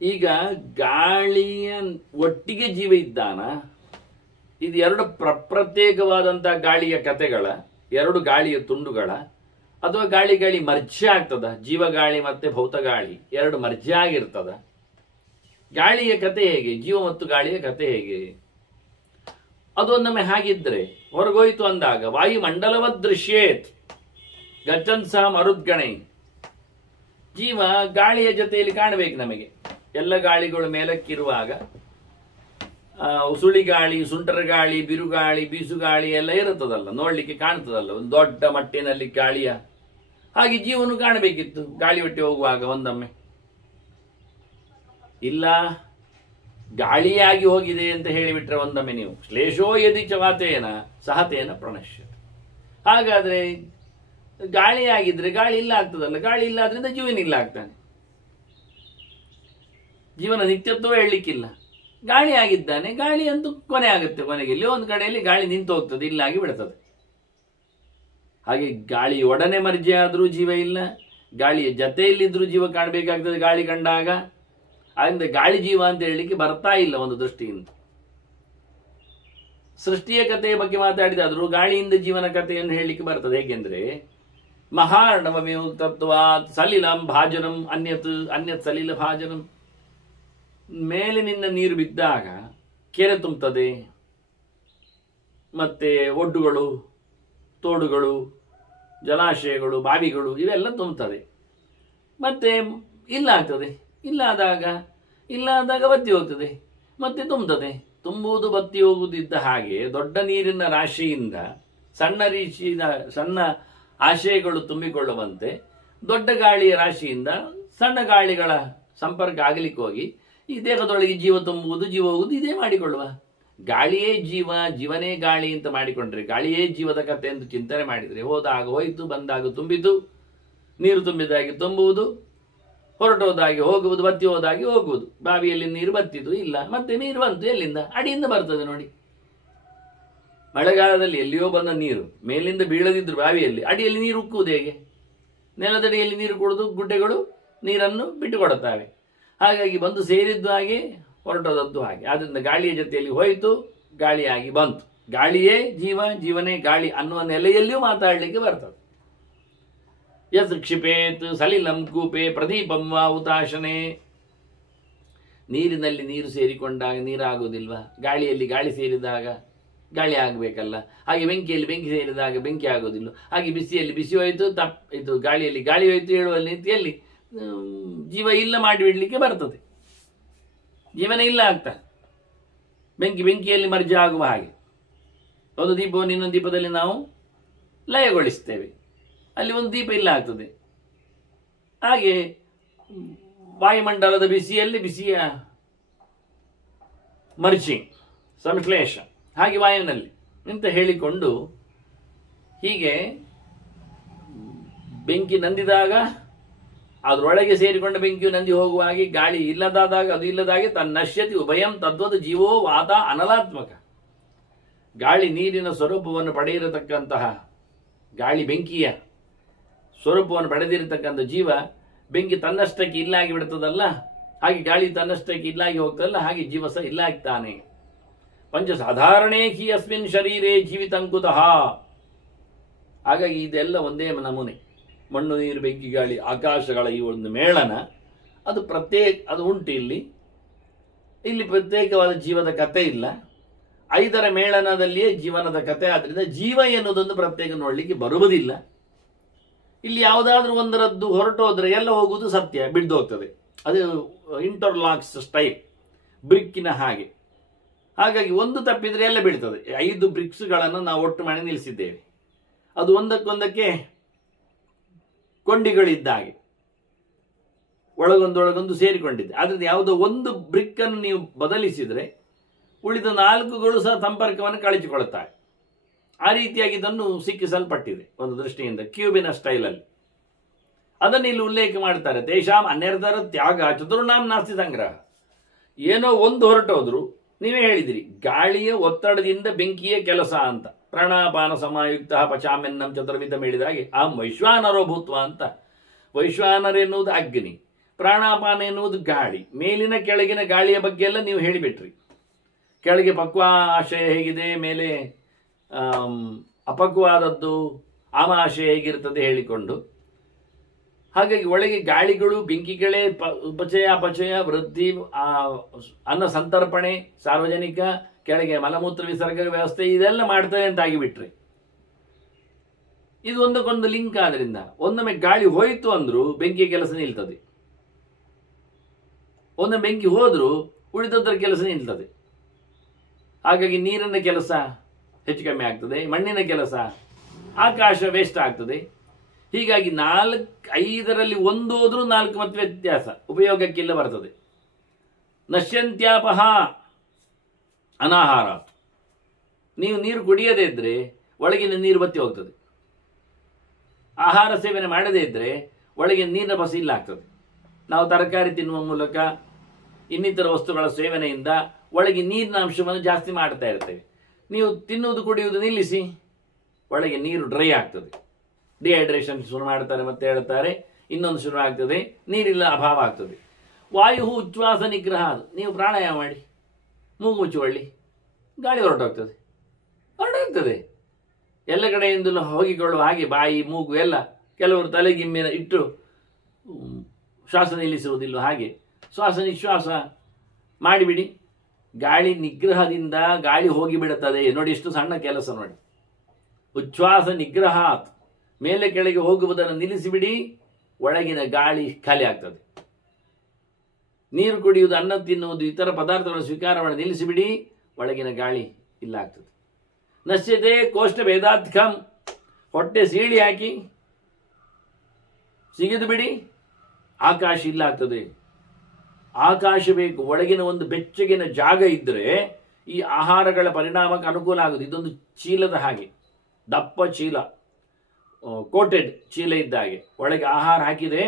ಈಗ ಗಾಳಿಯ ಒಟ್ಟಿಗೆ ಜೀವ ಇದ್ದಾನ? ಇದು ಎರಡು ಪ್ರತ್ಯೇಕವಾದಂತಹ ಗಾಳಿಯ ಕತೆಗಳ, ಎರಡು ಗಾಳಿಯ ತುಂಡುಗಳ, ಅಥವಾ ಗಾಳಿ ಮರ್ಜೆ ಆಗ್ತದ? ಜೀವಗಾಳಿ ಮತ್ತೆ ಭೌತಗಾಳಿ ಎರಡು ಮರ್ಜೆ ಆಗಿರ್ತದ? ಗಾಳಿಯ ಕತೆ ಹೇಗೆ? ಜೀವ ಮತ್ತು ಗಾಳಿಯ ಕತೆ ಹೇಗೆ? ಅದೊಂದೊಮ್ಮೆ ಹಾಗಿದ್ರೆ ಹೊರಗೋಯ್ತು ಅಂದಾಗ ವಾಯುಮಂಡಲವದ್ ದೃಶ್ಯೇತ್ ಗಚ್ಚನ್ ಸಹ ಮರುದ್ಗಣೈ. ಜೀವ ಗಾಳಿಯ ಜೊತೆಯಲ್ಲಿ ಕಾಣಬೇಕು ನಮಗೆ. ಎಲ್ಲ ಗಾಳಿಗಳು ಮೇಲಕ್ಕಿರುವಾಗ ಉಸುಳಿ ಗಾಳಿ, ಸುಂಟರ ಗಾಳಿ, ಬಿರುಗಾಳಿ, ಬೀಸುಗಾಳಿ ಎಲ್ಲ ಇರುತ್ತದಲ್ಲ, ನೋಡ್ಲಿಕ್ಕೆ ಕಾಣ್ತದಲ್ಲ ಒಂದು ದೊಡ್ಡ ಮಟ್ಟಿನಲ್ಲಿ ಗಾಳಿಯ ಹಾಗೆ ಜೀವನು ಕಾಣಬೇಕಿತ್ತು ಗಾಳಿ ಒಟ್ಟಿ ಹೋಗುವಾಗ ಒಂದೊಮ್ಮೆ. ಇಲ್ಲ, ಗಾಳಿಯಾಗಿ ಹೋಗಿದೆ ಅಂತ ಹೇಳಿಬಿಟ್ರೆ ಒಂದೊಮ್ಮೆ ನೀವು ಶ್ಲೇಷೋ ಯದಿ ಚವಾತೇನ ಸಹತೇನ ಪ್ರಣಶ್ಯ. ಹಾಗಾದ್ರೆ ಗಾಳಿಯಾಗಿದ್ರೆ ಗಾಳಿ ಇಲ್ಲ ಆಗ್ತದಲ್ಲ, ಗಾಳಿ ಇಲ್ಲ ಆದ್ರಿಂದ ಜೀವನ ಇಲ್ಲ ಆಗ್ತಾನೆ. ಜೀವನ ನಿತ್ಯತ್ವ ಹೇಳಲಿಕ್ಕಿಲ್ಲ. ಗಾಳಿ ಆಗಿದ್ದಾನೆ, ಗಾಳಿ ಅಂತೂ ಕೊನೆ ಆಗುತ್ತೆ. ಕೊನೆಗೆ ಇಲ್ಲಿ ಒಂದು ಕಡೆಯಲ್ಲಿ ಗಾಳಿ ನಿಂತು ಹೋಗ್ತದೆ, ಇಲ್ಲಾಗಿ ಬಿಡ್ತದೆ. ಹಾಗೆ ಗಾಳಿ ಒಡನೆ ಮರ್ಜೆ ಆದ್ರೂ ಜೀವ ಇಲ್ಲ, ಗಾಳಿಯ ಜತೆಯಲ್ಲಿದ್ರೂ ಜೀವ ಕಾಣಬೇಕಾಗ್ತದೆ ಗಾಳಿ ಕಂಡಾಗ. ಆದ್ದರಿಂದ ಗಾಳಿ ಜೀವ ಅಂತ ಹೇಳಲಿಕ್ಕೆ ಬರ್ತಾ ಇಲ್ಲ ಒಂದು ದೃಷ್ಟಿಯಿಂದ. ಸೃಷ್ಟಿಯ ಕಥೆಯ ಬಗ್ಗೆ ಮಾತಾಡಿದಾದ್ರೂ ಗಾಳಿಯಿಂದ ಜೀವನ ಕಥೆಯನ್ನು ಹೇಳಲಿಕ್ಕೆ ಬರ್ತದೆ. ಹೇಗೆಂದ್ರೆ ಮಹಾರ್ಣವಮೇವ ತತ್ವಾತ್ ಸಲಿಲಂ ಭಾಜನಂ ಅನ್ಯತ್ ಸಲಿಲ ಭಾಜನಂ. ಮೇಲಿನಿಂದ ನೀರು ಬಿದ್ದಾಗ ಕೆರೆ ತುಂಬುತ್ತದೆ, ಮತ್ತೆ ಒಡ್ಡುಗಳು, ತೋಡುಗಳು, ಜಲಾಶಯಗಳು, ಬಾವಿಗಳು ಇವೆಲ್ಲ ತುಂಬುತ್ತದೆ. ಮತ್ತೆ ಇಲ್ಲಾಗ್ತದೆ, ಇಲ್ಲಾದಾಗ ಬತ್ತಿ ಹೋಗ್ತದೆ, ಮತ್ತೆ ತುಂಬುತ್ತದೆ. ತುಂಬುವುದು ಬತ್ತಿ ಹೋಗುವುದಿದ್ದ ಹಾಗೆ ದೊಡ್ಡ ನೀರಿನ ರಾಶಿಯಿಂದ ಸಣ್ಣ ಆಶಯಗಳು ತುಂಬಿಕೊಳ್ಳುವಂತೆ ದೊಡ್ಡ ಗಾಳಿಯ ರಾಶಿಯಿಂದ ಸಣ್ಣ ಗಾಳಿಗಳ ಸಂಪರ್ಕ ಆಗಲಿಕ್ಕೆ ಹೋಗಿ ಈ ದೇಹದೊಳಗೆ ಜೀವ ತುಂಬುವುದು, ಜೀವ ಹೋಗುವುದು ಇದೇ ಮಾಡಿಕೊಳ್ಳುವ. ಗಾಳಿಯೇ ಜೀವ, ಜೀವನೇ ಗಾಳಿ ಅಂತ ಮಾಡಿಕೊಂಡ್ರೆ, ಗಾಳಿಯೇ ಜೀವದ ಕಥೆ ಎಂದು ಚಿಂತನೆ ಮಾಡಿದರೆ, ಹೋದಾಗ ಹೋಯಿತು, ಬಂದಾಗ ತುಂಬಿತು, ನೀರು ತುಂಬಿದಾಗಿ ತುಂಬುವುದು, ಹೊರಟೋದಾಗಿ ಹೋಗುವುದು, ಬತ್ತಿ ಹೋದಾಗಿ ಹೋಗುವುದು. ಬಾವಿಯಲ್ಲಿ ನೀರು ಬತ್ತಿತು, ಇಲ್ಲ, ಮತ್ತೆ ನೀರು ಬಂತು, ಎಲ್ಲಿಂದ? ಅಡಿಯಿಂದ ಬರ್ತದೆ ನೋಡಿ. ಮಳೆಗಾಲದಲ್ಲಿ ಎಲ್ಲಿಯೋ ಬಂದ ನೀರು ಮೇಲಿಂದ ಬೀಳದಿದ್ರು ಬಾವಿಯಲ್ಲಿ, ಅಡಿಯಲ್ಲಿ ನೀರು ಉಕ್ಕುವುದು ಹೇಗೆ? ನೆಲದಡಿಯಲ್ಲಿ ನೀರು ಕುಡಿದು ಗುಡ್ಡೆಗಳು ನೀರನ್ನು ಬಿಟ್ಟುಕೊಡುತ್ತವೆ. ಹಾಗಾಗಿ ಬಂದು ಸೇರಿದ್ದು ಹಾಗೆ, ಹೊರಟೋದದ್ದು ಹಾಗೆ. ಆದ್ದರಿಂದ ಗಾಳಿಯ ಜೊತೆಯಲ್ಲಿ ಹೋಯಿತು, ಗಾಳಿಯಾಗಿ ಬಂತು. ಗಾಳಿಯೇ ಜೀವ, ಜೀವನೇ ಗಾಳಿ ಅನ್ನುವ ನೆಲೆಯಲ್ಲಿಯೂ ಮಾತಾಡಲಿಕ್ಕೆ ಬರ್ತದೆ. ಯತ್ ಕ್ಷಿಪೇತ್ ಸಲಿಲಂ ಕೂಪೆ ಪ್ರದೀಪಂ ವಾ ಉತಾಶನೆ. ನೀರಿನಲ್ಲಿ ನೀರು ಸೇರಿಕೊಂಡಾಗ ನೀರಾಗುವುದಿಲ್ವಾ? ಗಾಳಿಯಲ್ಲಿ ಗಾಳಿ ಸೇರಿದಾಗ ಗಾಳಿ ಆಗಬೇಕಲ್ಲ. ಹಾಗೆ ಬೆಂಕಿಯಲ್ಲಿ ಬೆಂಕಿ ಸೇರಿದಾಗ ಬೆಂಕಿ ಆಗೋದಿಲ್ಲ. ಹಾಗೆ ಬಿಸಿಯಲ್ಲಿ ಬಿಸಿ ಹೋಯಿತು, ಇದು ಗಾಳಿಯಲ್ಲಿ ಗಾಳಿ ಹೋಯಿತು ಹೇಳುವ ರೀತಿಯಲ್ಲಿ ಜೀವ ಇಲ್ಲ ಮಾಡಿಬಿಡ್ಲಿಕ್ಕೆ ಬರ್ತದೆ. ಜೀವನ ಇಲ್ಲ ಆಗ್ತದೆ. ಬೆಂಕಿಯಲ್ಲಿ ಮರ್ಜ ಆಗುವ ಹಾಗೆ ಒಂದು ದೀಪವನ್ನು ಇನ್ನೊಂದು ದೀಪದಲ್ಲಿ ನಾವು ಲಯಗೊಳಿಸ್ತೇವೆ, ಅಲ್ಲಿ ಒಂದು ದೀಪ ಇಲ್ಲ ಆಗ್ತದೆ. ಹಾಗೆ ವಾಯುಮಂಡಲದ ಬಿಸಿಯಲ್ಲಿ ಬಿಸಿಯ ಮರ್ಜಿಂಗ್, ಸಂಶ್ಲೇಷ, ಹಾಗೆ ವಾಯುವಿನಲ್ಲಿ ಅಂತ ಹೇಳಿಕೊಂಡು ಹೀಗೆ ಬೆಂಕಿ ನಂದಿದಾಗ ಅದರೊಳಗೆ ಸೇರಿಕೊಂಡ ಬೆಂಕಿಯು ನಂದಿ ಹೋಗುವ ಹಾಗೆ, ಗಾಳಿ ಇಲ್ಲದಾದಾಗ ಅದು ಇಲ್ಲದಾಗೆ ತನ್ನಶ್ಯತಿ ಉಭಯಂ ತದ್ವದ ಜೀವೋ ವಾತ ಅನಲಾತ್ಮಕ. ಗಾಳಿ ನೀರಿನ ಸ್ವರೂಪವನ್ನು ಪಡೆಯಿರತಕ್ಕಂತಹ, ಗಾಳಿ ಬೆಂಕಿಯ ಸ್ವರೂಪವನ್ನು ಪಡೆದಿರತಕ್ಕಂಥ ಜೀವ, ಬೆಂಕಿ ತನ್ನಷ್ಟಕ್ಕೆ ಇಲ್ಲಾಗಿ ಬಿಡ್ತದಲ್ಲ, ಹಾಗೆ ಗಾಳಿ ತನ್ನಷ್ಟಕ್ಕೆ ಇಲ್ಲಾಗಿ ಹೋಗ್ತದಲ್ಲ, ಹಾಗೆ ಜೀವ ಸಹ ಇಲ್ಲ ಆಗ್ತಾನೆ. ಪಂಚ ಸಾಧಾರಣೇ ಹಿ ಅಸ್ಮಿನ್ ಶರೀರೇ ಜೀವಿತಂಕುತಃ. ಹಾಗಾಗಿ ಇದೆಲ್ಲ ಒಂದೇ ನಮೂನೆ. ಮಣ್ಣು, ನೀರು, ಬೆಂಕಿ, ಗಾಳಿ, ಆಕಾಶಗಳ ಈ ಒಂದು ಮೇಳನ ಅದು ಉಂಟು. ಇಲ್ಲಿ ಪ್ರತ್ಯೇಕವಾದ ಜೀವದ ಕತೆ ಇಲ್ಲ. 5ರ ಮೇಳನದಲ್ಲಿಯೇ ಜೀವನದ ಕತೆ. ಆದ್ರಿಂದ ಜೀವ ಎನ್ನುವುದೊಂದು ಪ್ರತ್ಯೇಕ ನೋಡ್ಲಿಕ್ಕೆ ಬರುವುದಿಲ್ಲ. ಇಲ್ಲಿ ಯಾವುದಾದ್ರೂ ಒಂದರದ್ದು ಹೊರಟೋದ್ರೆ ಎಲ್ಲ ಹೋಗುವುದು ಸತ್ಯ, ಬಿದ್ದು ಹೋಗ್ತದೆ. ಅದು ಇಂಟರ್ಲಾಕ್ಸ್ ಸ್ಟೈಲ್, ಬ್ರಿಕ್ಕಿನ ಹಾಗೆ. ಹಾಗಾಗಿ ಒಂದು ತಪ್ಪಿದ್ರೆ ಎಲ್ಲ ಬೀಳ್ತದೆ. 5 ಬ್ರಿಕ್ಸ್ಗಳನ್ನು ನಾವು ಒಟ್ಟು ಮಾಡಿ ನಿಲ್ಲಿಸಿದ್ದೇವೆ. ಅದು ಒಂದಕ್ಕೊಂದಕ್ಕೆ ಕೊಂಡಿಗಳಿದ್ದಾಗೆ ಒಳಗೊಂದೊಳಗೊಂದು ಸೇರಿಕೊಂಡಿದೆ. ಆದ್ರಿಂದ ಯಾವುದೋ ಒಂದು ಬ್ರಿಕ್ ಅನ್ನು ನೀವು ಬದಲಿಸಿದ್ರೆ ಉಳಿದ 4ಗಳು ಸಹ ಸಂಪರ್ಕವನ್ನು ಕಳಚಿಕೊಳ್ಳುತ್ತವೆ. ಆ ರೀತಿಯಾಗಿ ಇದನ್ನು ಸಿಕ್ಕಿಸಲ್ಪಟ್ಟಿದೆ ಒಂದು ದೃಷ್ಟಿಯಿಂದ ಕ್ಯೂಬಿನ ಸ್ಟೈಲಲ್ಲಿ. ಅದನ್ನು ಇಲ್ಲಿ ಉಲ್ಲೇಖ ಮಾಡ್ತಾರೆ. ತೇಷಾಂ ಅನ್ಯರ್ಥರ ತ್ಯಾಗ ಚತುರ್ಣಾಂ ನಾಸ್ತಿ ಸಂಗ್ರಹ. ಏನೋ ಒಂದು ಹೊರಟೋದ್ರು, ನೀವೇ ಹೇಳಿದಿರಿ ಗಾಳಿಯ ಒತ್ತಡದಿಂದ ಬೆಂಕಿಯ ಕೆಲಸ ಅಂತ. ಪ್ರಾಣಾಪಾನ ಸಮಾಯುಕ್ತ ಪಚಾಮೆನ್ನಂ ಚತುರ್ವಿಧ ಹೇಳಿದಾಗೆ ಅಹಂ ವೈಶ್ವಾನರೋ ಭೂತ್ವ ಅಂತ. ವೈಶ್ವಾನರ ಎನ್ನುವುದು ಅಗ್ನಿ, ಪ್ರಾಣಾಪಾನ ಎನ್ನುವುದು ಗಾಳಿ. ಮೇಲಿನ ಕೆಳಗಿನ ಗಾಳಿಯ ಬಗ್ಗೆ ಎಲ್ಲ ನೀವು ಹೇಳಿಬಿಟ್ರಿ. ಕೆಳಗೆ ಪಕ್ವಾಶಯ ಹೇಗಿದೆ, ಮೇಲೆ ಅಪಕ್ವಾದದ್ದು ಆಮಾಶಯ ಹೇಗಿರ್ತದೆ ಹೇಳಿಕೊಂಡು, ಹಾಗಾಗಿ ಒಳಗೆ ಗಾಳಿಗಳು, ಬೆಂಕಿಗಳೇ ಉಪಚಯ ಅಪಚಯ ವೃದ್ಧಿ, ಅನ್ನ ಸಂತರ್ಪಣೆ, ಸಾರ್ವಜನಿಕ, ಕೆಳಗೆ ಮಲಮೂತ್ರ ವಿಸರ್ಗ ವ್ಯವಸ್ಥೆ ಇದೆಲ್ಲ ಮಾಡ್ತವೆ ಅಂತ ಆಗಿಬಿಟ್ರೆ ಇದು ಒಂದಕ್ಕೊಂದು ಲಿಂಕ್. ಆದ್ರಿಂದ ಒಂದೊಮ್ಮೆ ಗಾಳಿ ಹೋಯಿತು ಅಂದ್ರೂ ಬೆಂಕಿಯ ಕೆಲಸ ನಿಲ್ತದೆ, ಒಮ್ಮೆ ಬೆಂಕಿ ಹೋದ್ರೂ ಉಳಿದದ್ರ ಕೆಲಸ ನಿಲ್ತದೆ. ಹಾಗಾಗಿ ನೀರಿನ ಕೆಲಸ ಹೆಚ್ಚು ಕಮ್ಮಿ ಆಗ್ತದೆ, ಮಣ್ಣಿನ ಕೆಲಸ, ಆಕಾಶ ವೇಸ್ಟ್ ಆಗ್ತದೆ. ಹೀಗಾಗಿ 5ರಲ್ಲಿ ಒಂದು ಹೋದ್ರೂ 4 ಮತ್ತೆ ವ್ಯತ್ಯಾಸ ಉಪಯೋಗಕ್ಕಿಲ್ಲ ಬರ್ತದೆ. ನಶ್ಯಂತ್ಯಾಪಹ ಅನಾಹಾರ. ನೀವು ನೀರು ಕುಡಿಯದೇ ಇದ್ರೆ ಒಳಗಿನ ನೀರು ಬತ್ತಿ ಹೋಗ್ತದೆ. ಆಹಾರ ಸೇವನೆ ಮಾಡದೇ ಇದ್ರೆ ಒಳಗಿನ ನೀರಿನ ಬಸಿ ಇಲ್ಲ ಆಗ್ತದೆ. ನಾವು ತರಕಾರಿ ತಿನ್ನುವ ಮೂಲಕ, ಇನ್ನಿತರ ವಸ್ತುಗಳ ಸೇವನೆಯಿಂದ ಒಳಗೆ ನೀರಿನ ಅಂಶವನ್ನು ಜಾಸ್ತಿ ಮಾಡ್ತಾ ಇರ್ತೇವೆ. ನೀವು ತಿನ್ನುವುದು ಕುಡಿಯುವುದು ನಿಲ್ಲಿಸಿ, ಒಳಗೆ ನೀರು ಡ್ರೈ ಆಗ್ತದೆ. ಡಿಹೈಡ್ರೇಷನ್ ಶುರು ಮಾಡ್ತಾರೆ, ಮತ್ತೆ ಹೇಳ್ತಾರೆ ಇನ್ನೊಂದು ಶುರು ಆಗ್ತದೆ, ನೀರಿಲ್ಲ ಅಭಾವ ಆಗ್ತದೆ. ವಾಯು ಉಚ್ಛ್ವಾಸ ನಿಗ್ರಹ. ನೀವು ಪ್ರಾಣಾಯಾಮ ಮಾಡಿ, ಮೂಗು ಮುಚ್ಚಿಕೊಳ್ಳಿ, ಗಾಳಿ ಹೊರಟೋಗ್ತದೆ. ಎಲ್ಲ ಕಡೆಯಿಂದಲೂ ಹೋಗಿಕೊಳ್ಳುವ ಹಾಗೆ ಬಾಯಿ ಮೂಗು ಎಲ್ಲ. ಕೆಲವರು ತಲೆಗಿಮ್ಮಿನ ಇಟ್ಟು ಶ್ವಾಸ ನಿಲ್ಲಿಸುವುದಿಲ್ಲ, ಹಾಗೆ ಶ್ವಾಸ ನಿಶ್ವಾಸ ಮಾಡಿಬಿಡಿ. ಗಾಳಿ ನಿಗ್ರಹದಿಂದ ಗಾಳಿ ಹೋಗಿಬಿಡುತ್ತದೆ. ನೋಡಿ ಎಷ್ಟು ಸಣ್ಣ ಕೆಲಸ ನೋಡಿ. ಉಚ್ಛ್ವಾಸ ನಿಗ್ರಹಾತ್, ಮೇಲೆ ಕೆಳಗೆ ಹೋಗುವುದನ್ನು ನಿಲ್ಲಿಸಿಬಿಡಿ, ಒಳಗಿನ ಗಾಳಿ ಖಾಲಿ ಆಗ್ತದೆ. ನೀರು ಕುಡಿಯುವುದು, ಅನ್ನ ತಿನ್ನುವುದು, ಇತರ ಪದಾರ್ಥಗಳನ್ನು ಸ್ವೀಕಾರ ಮಾಡಿ ನಿಲ್ಲಿಸಿಬಿಡಿ, ಒಳಗಿನ ಗಾಳಿ ಇಲ್ಲ ಆಗ್ತದೆ. ನಶ್ಯತೆ ಕೋಷ್ಠ ಭೇದಾತ್ಕಂ, ಹೊಟ್ಟೆ ಸೀಳಿ ಹಾಕಿ ಸಿಗಿದು ಬಿಡಿ, ಆಕಾಶ ಇಲ್ಲ ಆಗ್ತದೆ. ಆಕಾಶ ಬೇಕು. ಒಳಗಿನ ಒಂದು ಬೆಚ್ಚಗಿನ ಜಾಗ ಇದ್ದರೆ ಈ ಆಹಾರಗಳ ಪರಿಣಾಮಕ್ಕೆ ಅನುಕೂಲ ಆಗುವುದು. ಇದೊಂದು ಚೀಲದ ಹಾಗೆ, ದಪ್ಪ ಚೀಲ, ಕೋಟೆಡ್ ಚೀಲ ಇದ್ದ ಹಾಗೆ. ಒಳಗೆ ಆಹಾರ ಹಾಕಿದರೆ